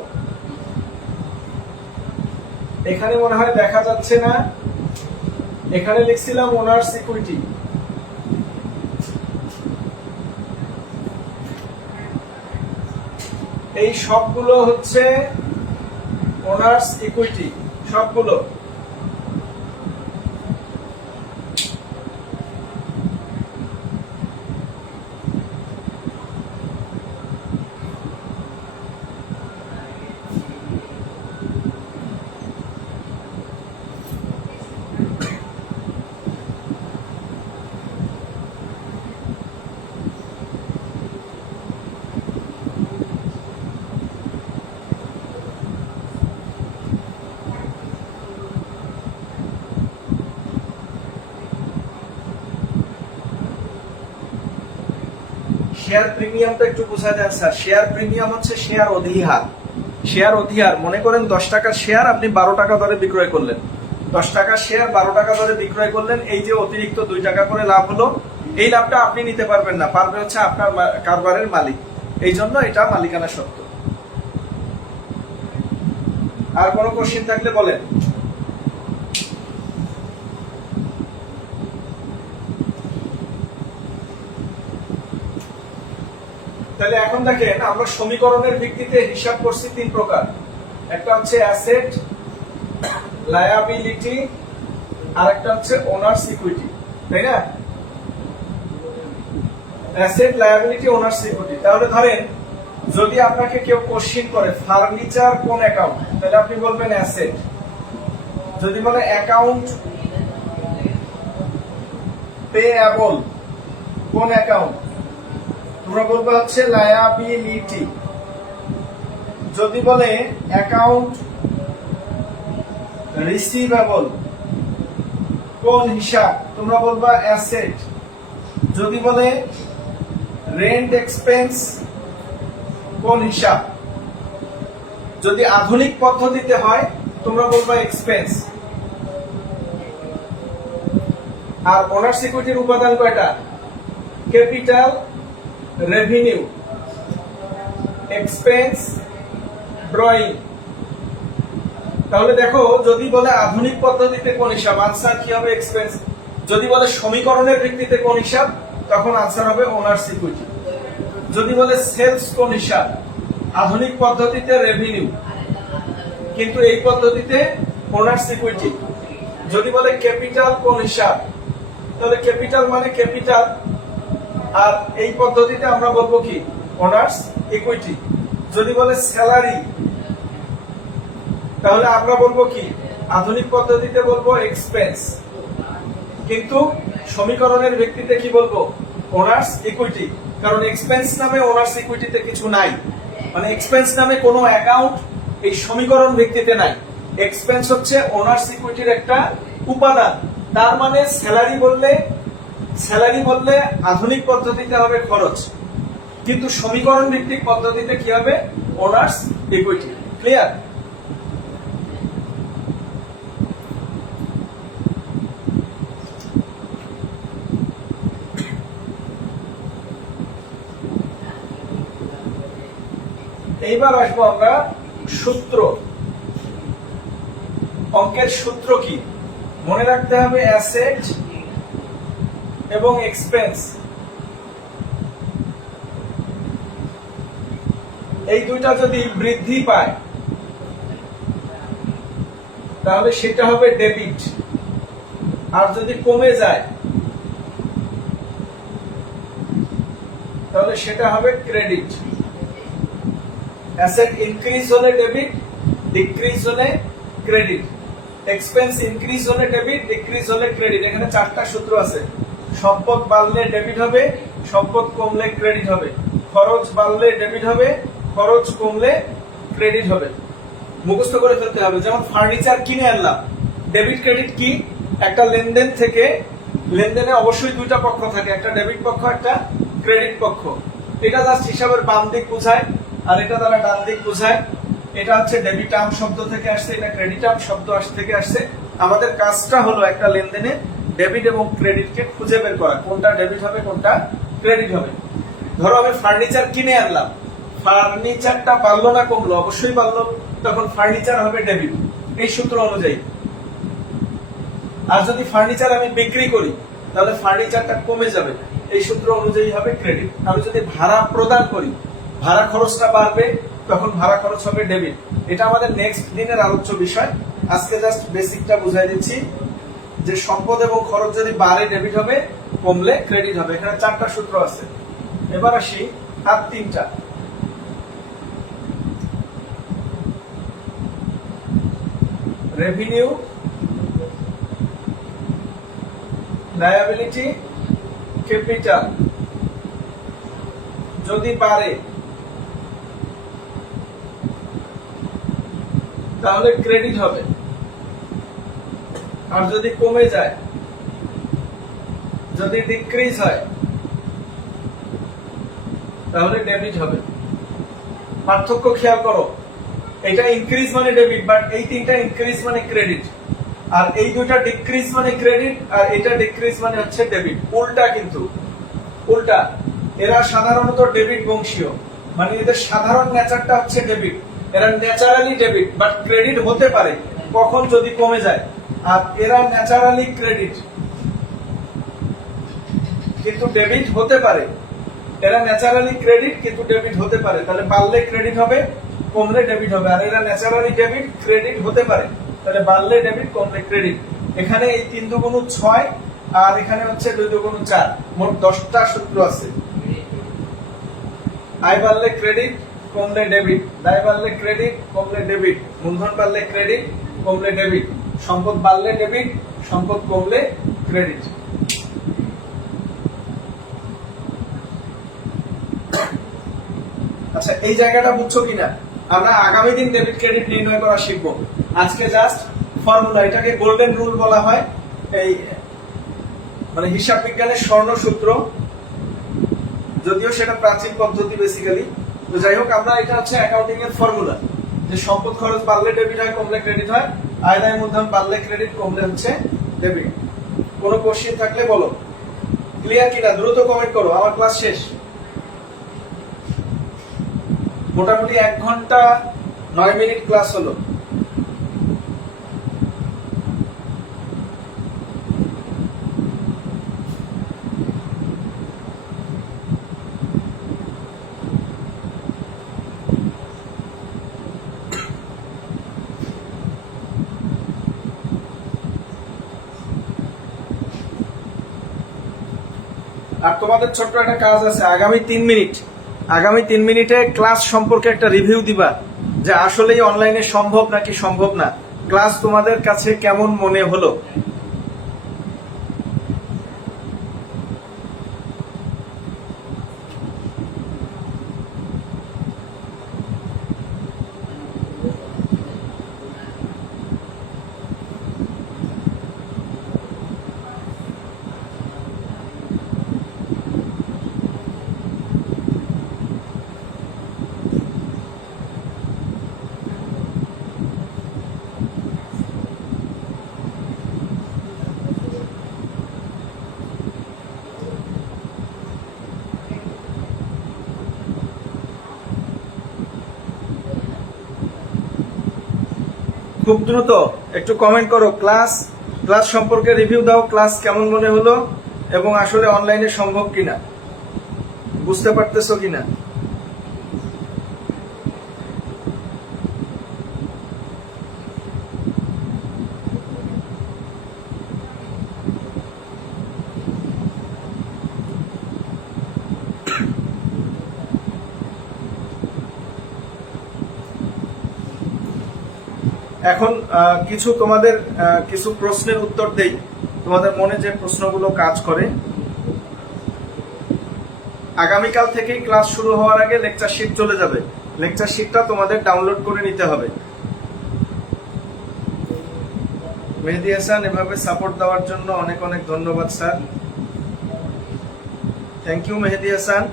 এখানে মনে হয় দেখা যাচ্ছে না, এখানে লিখছিলাম ওনার্স ইকুইটি। এই সবগুলো হচ্ছে ওনার্স ইকুইটি, সবগুলো। শেয়ার প্রিমিয়ামটা একটু বোঝা যায় স্যার। শেয়ার প্রিমিয়াম হচ্ছে শেয়ার অধিহার। শেয়ার অধিহার, মনে করেন 10 টাকার শেয়ার আপনি 12 টাকা দরে বিক্রয় করলেন, 10 টাকার শেয়ার 12 টাকা দরে বিক্রয় করলেন, এই যে অতিরিক্ত 2 টাকা করে লাভ হলো, এই লাভটা আপনি নিতে পারবেন না, পারবে হচ্ছে আপনার কারবারের মালিক। এই জন্য এটা মালিকানা সত্ত্ব। আর কোনো কোশ্চেন থাকলে বলেন। তাহলে এখন দেখেন আমরা সমীকরণের ভিত্তিতে হিসাব করছি 3 প্রকার। একটা হচ্ছে অ্যাসেট, লায়াবিলিটি, আর একটা হচ্ছে ওনার্স ইকুইটি, তাই না? Asset, liability, owners equity. তাহলে ধরেন যদি আপনাকে কেউ কোশ্চেন করে ফার্নিচার কোন অ্যাকাউন্ট, তাহলে আপনি বলবেন অ্যাসেট। যদি বলে অ্যাকাউন্ট পেয়েবল কোন অ্যাকাউন্ট, তোমরা বলবে হচ্ছে লায়াবিলিটি। যদি বলে অ্যাকাউন্ট রিসিভেবল কোন হিসাব, তোমরা বলবা অ্যাসেট। যদি বলে রেন্ট এক্সপেন্স কোন হিসাব, যদি আধুনিক পদ্ধতিতে হয় তোমরা বলবা এক্সপেন্স। আর ওনার্স ইকুইটির উপাদান কয়টা? Capital, revenue, expense, drawing. তাহলে দেখো যদি বলে আধুনিক পদ্ধতিতে কোন হিসাব, আনসার কি হবে? এক্সপেন্স। যদি বলে সমীকরণের ভিত্তিতে কোন হিসাব, তখন আনসার হবে ওনার্স ইকুইটি। যদি বলে সেলস কোন হিসাব, আধুনিক পদ্ধতিতে রেভিনিউ, কিন্তু এই পদ্ধতিতে ওনার্স ইকুইটি। যদি বলে ক্যাপিটাল কোন হিসাব, তাহলে ক্যাপিটাল মানে ক্যাপিটাল, আর এই পদ্ধতিতে আমরা বলবো কি? Owners equity. যদি বলে স্যালারি, তাহলে আমরা বলবো কি? আধুনিক পদ্ধতিতে বলবো এক্সপেন্স, কিন্তু সমীকরণের ভিত্তিতে কি বলবো? Owners equity. কারণ এক্সপেন্স নামে ওনার্স ইকুইটিতে কিছু নাই, মানে এক্সপেন্স নামে কোনো অ্যাকাউন্ট এই সমীকরণ ভিত্তিতে নাই। এক্সপেন্স হচ্ছে ওনার্স ইকুইটির একটা উপাদান। তার মানে স্যালারি বললে আধুনিক পদ্ধতিতে হবে খরচ, কিন্তু সমীকরণ ভিত্তিক পদ্ধতিতে কি হবে? Owners equity. ক্লিয়ার? এইবার আসবো আমরা সূত্র। অঙ্কের সূত্র কি? মনে রাখতে হবে অ্যাসেট এবং এক্সপেন্স, এই দুইটা যদি বৃদ্ধি পায় তাহলে সেটা হবে ডেবিট, আর যদি কমে যায় তাহলে সেটা হবে ক্রেডিট। অ্যাসেট ইনক্রিজ হলে ডেবিট, ডিক্রিজ হলে ক্রেডিট। এক্সপেন্স ইনক্রিজ হলে ডেবিট, ডিক্রিজ হলে ক্রেডিট। এখানে 4টা সূত্র আছে। সম্পদ বাড়লে ডেবিট হবে, সম্পদ কমলে ক্রেডিট হবে। খরচ বাড়লে ডেবিট হবে, খরচ কমলে ক্রেডিট হবে। মুখস্থ করে ফেলতে হবে। যেমন ফার্নিচার কিনে আনলাম, ডেবিট ক্রেডিট কি? একটা লেনদেন থেকে, লেনদেনে অবশ্যই 2টা পক্ষ থাকে, একটা ডেবিট পক্ষ, একটা ক্রেডিট পক্ষ। এটা জাস্ট হিসাবের বাম দিক বোঝায়, আর এটা দ্বারা ডান দিক বোঝায়। এটা হচ্ছে ডেবিট আর্ম শব্দ থেকে আসছে, এটা ক্রেডিট আর্ম শব্দ থেকে আসছে। আমাদের কাজটা হলো একটা লেনদেনে ডেবিট এবং ক্রেডিটকে খুঁজে বের করা, কোনটা ডেবিট হবে কোনটা ক্রেডিট হবে। ধরো আমি ফার্নিচার কিনে আনলাম, ফার্নিচারটা বাড়লো না কমলো? অবশ্যই বাড়লো, তখন ফার্নিচার হবে ডেবিট এই সূত্র অনুযায়ী। আর যদি ফার্নিচার আমি বিক্রি করি তাহলে ফার্নিচারটা কমে যাবে, এই সূত্র অনুযায়ী হবে ক্রেডিট। আমি যদি ভাড়া প্রদান করি, ভাড়া খরচটা বাড়বে, তখন ভাড়া খরচ হবে ডেবিট। এটা আমাদের নেক্সট দিনের আলোচ্য বিষয়, আজকে জাস্ট বেসিকটা বুঝাই দিচ্ছি যে সম্পদ এবং খরচ যদি বাড়ে ডেবিট হবে, কমলে ক্রেডিট হবে। এখানে 4টা সূত্র আছে। এবার আসি আর 3টা। রেভিনিউ, লায়াবিলিটি, ক্যাপিটাল যদি বাড়ে তাহলে ক্রেডিট হবে, আর যদি কমে যায়, যদি ডিক্রিজ হয় তাহলে ডেবিট হবে। পার্থক্য খেয়াল করো, এটা ইনক্রিজ মানে ডেবিট, বাট এই 3টা ইনক্রিজ মানে ক্রেডিট, আর এই 2টা ডিক্রিজ মানে ক্রেডিট, আর এটা ডিক্রিজ মানে হচ্ছে ডেবিট। উল্টা, কিন্তু উল্টা, এরা সাধারণত ডেবিট বংশীয়, মানে এদের সাধারণ নেচারটা হচ্ছে ডেবিট, এরা ন্যাচারালি ডেবিট, বাট ক্রেডিট হতে পারে কখন, যদি কমে যায়। আর এরা ন্যাচারালি ক্রেডিট কিন্তু ডেবিট হতে পারে, এরা ন্যাচারালি ক্রেডিট কিন্তু ডেবিট হতে পারে, তাহলে বাড়লে ক্রেডিট হবে, কমলে ডেবিট হবে। আর এরা ন্যাচারালি ডেবিট, ক্রেডিট হতে পারে, তাহলে বাড়লে ডেবিট, কমলে ক্রেডিট। এখানে এই 3 দুগুণ 6, আর এখানে হচ্ছে 2 দুগুণ 4, মোট 10টা সূত্র আছে। আয় বাড়লে ক্রেডিট, কমলে ডেবিট, দায় বাড়লে ক্রেডিট, কমলে ডেবিট, মূলধন বাড়লে ক্রেডিট, কমলে ডেবিট, সম্পদ বাড়লে ডেবিট, সম্পদ কমলে ক্রেডিট। আচ্ছা, এই জায়গাটা বুঝছো কিনা? আমরা আগামী দিন ডেবিট ক্রেডিট নির্ণয় করা শিখবো। আজকে জাস্ট ফর্মুলা, এটাকে গোল্ডেন রুল বলা হয়, এই মানে হিসাব বিজ্ঞানের স্বর্ণ সূত্র, যদিও সেটা প্রাচীন পদ্ধতি বেসিক্যালি। তো যাই হোক, আমরা এটা হচ্ছে অ্যাকাউন্টিং এর ফর্মুলা, যে সম্পদ খরচ বাড়লে ডেবিট হয়, কমলে ক্রেডিট হয়, আয় দায় মূলধন বাড়লে ক্রেডিট, কমলে হচ্ছে ডেবিট। কোনো কোশ্চেন থাকলে বলো। ক্লিয়ার কিনা? দ্রুত কমেন্ট করো, আমার ক্লাস শেষ। মোটামুটি 1 ঘন্টা 9 মিনিট ক্লাস হলো। আর তোমাদের ছোট্ট একটা কাজ আছে, আগামী 3 মিনিটে ক্লাস সম্পর্কে একটা রিভিউ দিবা, যে আসলেই অনলাইনে সম্ভব নাকি সম্ভব না। ক্লাস তোমাদের কাছে কেমন মনে হলো? খুব দ্রুত একটু কমেন্ট করো, ক্লাস সম্পর্কে রিভিউ দাও, ক্লাস কেমন মনে হলো এবং আসলে অনলাইনে সম্ভব কিনা, বুঝতে পারতেছো কিনা। এখন কিছু তোমাদের কিছু প্রশ্নের উত্তর দেই, তোমাদের মনে যে প্রশ্নগুলো কাজ করে। আগামীকাল থেকেই ক্লাস শুরু হওয়ার আগে লেকচার শিট চলে যাবে, লেকচার শিটটা তোমাদের ডাউনলোড করে নিতে হবে। মেহেদী হাসান, এভাবে সাপোর্ট দেওয়ার জন্য অনেক অনেক ধন্যবাদ স্যার, থ্যাংক ইউ মেহেদী হাসান।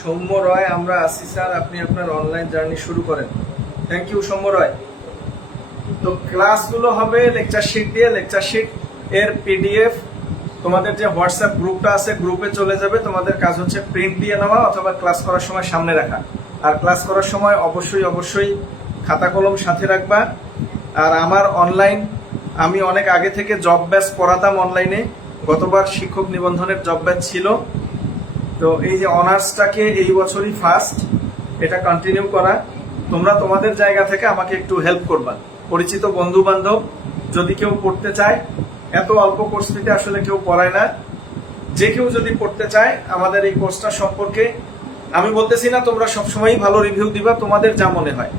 সৌম্য রয়, আমরা আসি স্যার, আপনি আপনার অনলাইন জার্নি শুরু করেন। থ্যাংক ইউ সৌম্য রয়। তো ক্লাসগুলো হবে লেকচার শিট দিয়ে, লেকচার শিট এর পিডিএফ তোমাদের যে হোয়াটসঅ্যাপ গ্রুপটা আছে গ্রুপে চলে যাবে। তোমাদের কাজ হচ্ছে প্রিন্ট দিয়ে নেওয়া অথবা ক্লাস করার সময় সামনে রাখা। আর ক্লাস করার সময় অবশ্যই খাতা কলম সাথে রাখবা। আর আমার অনলাইন, আমি অনেক আগে থেকে জব ব্যাচ পড়াতাম অনলাইনে, গতবার শিক্ষক নিবন্ধনের জব ব্যাচ ছিল। তো এই যে অনার্সটাকে এই বছরই ফার্স্ট, এটা কন্টিনিউ করা। তোমরা তোমাদের জায়গা থেকে আমাকে একটু হেল্প করবা। পরিচিত বন্ধু বান্ধব যদি কেউ পড়তে চায়, এত অল্প কোর্স ফিতে আসলে কেউ পড়ায় না, যে কেউ যদি পড়তে চায় আমাদের এই কোর্সটা সম্পর্কে, আমি বলতেছি না তোমরা সবসময়ই ভালো রিভিউ দিবা, তোমাদের যা মনে হয়।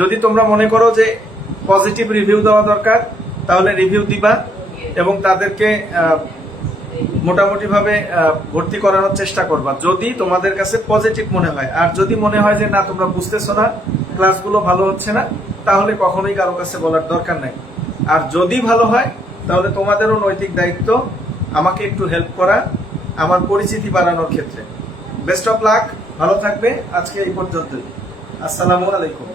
যদি তোমরা মনে করো যে পজিটিভ রিভিউ দেওয়া দরকার তাহলে রিভিউ দিবা এবং তাদেরকে মোটামুটি ভাবে ভর্তি করানোর চেষ্টা করবা যদি তোমাদের কাছে পজিটিভ মনে হয়। আর যদি মনে হয় যে না তোমরা বুঝতেছো না, ক্লাসগুলো ভালো হচ্ছে না, তাহলে কখনোই কারো কাছে বলার দরকার নাই। আর যদি ভালো হয় তাহলে তোমাদেরও নৈতিক দায়িত্ব আমাকে একটু হেল্প করা আমার পরিচিতি বাড়ানোর ক্ষেত্রে। বেস্ট অফ লাক, ভালো থাকবে। আজকে এই পর্যন্তই। আসসালামু আলাইকুম।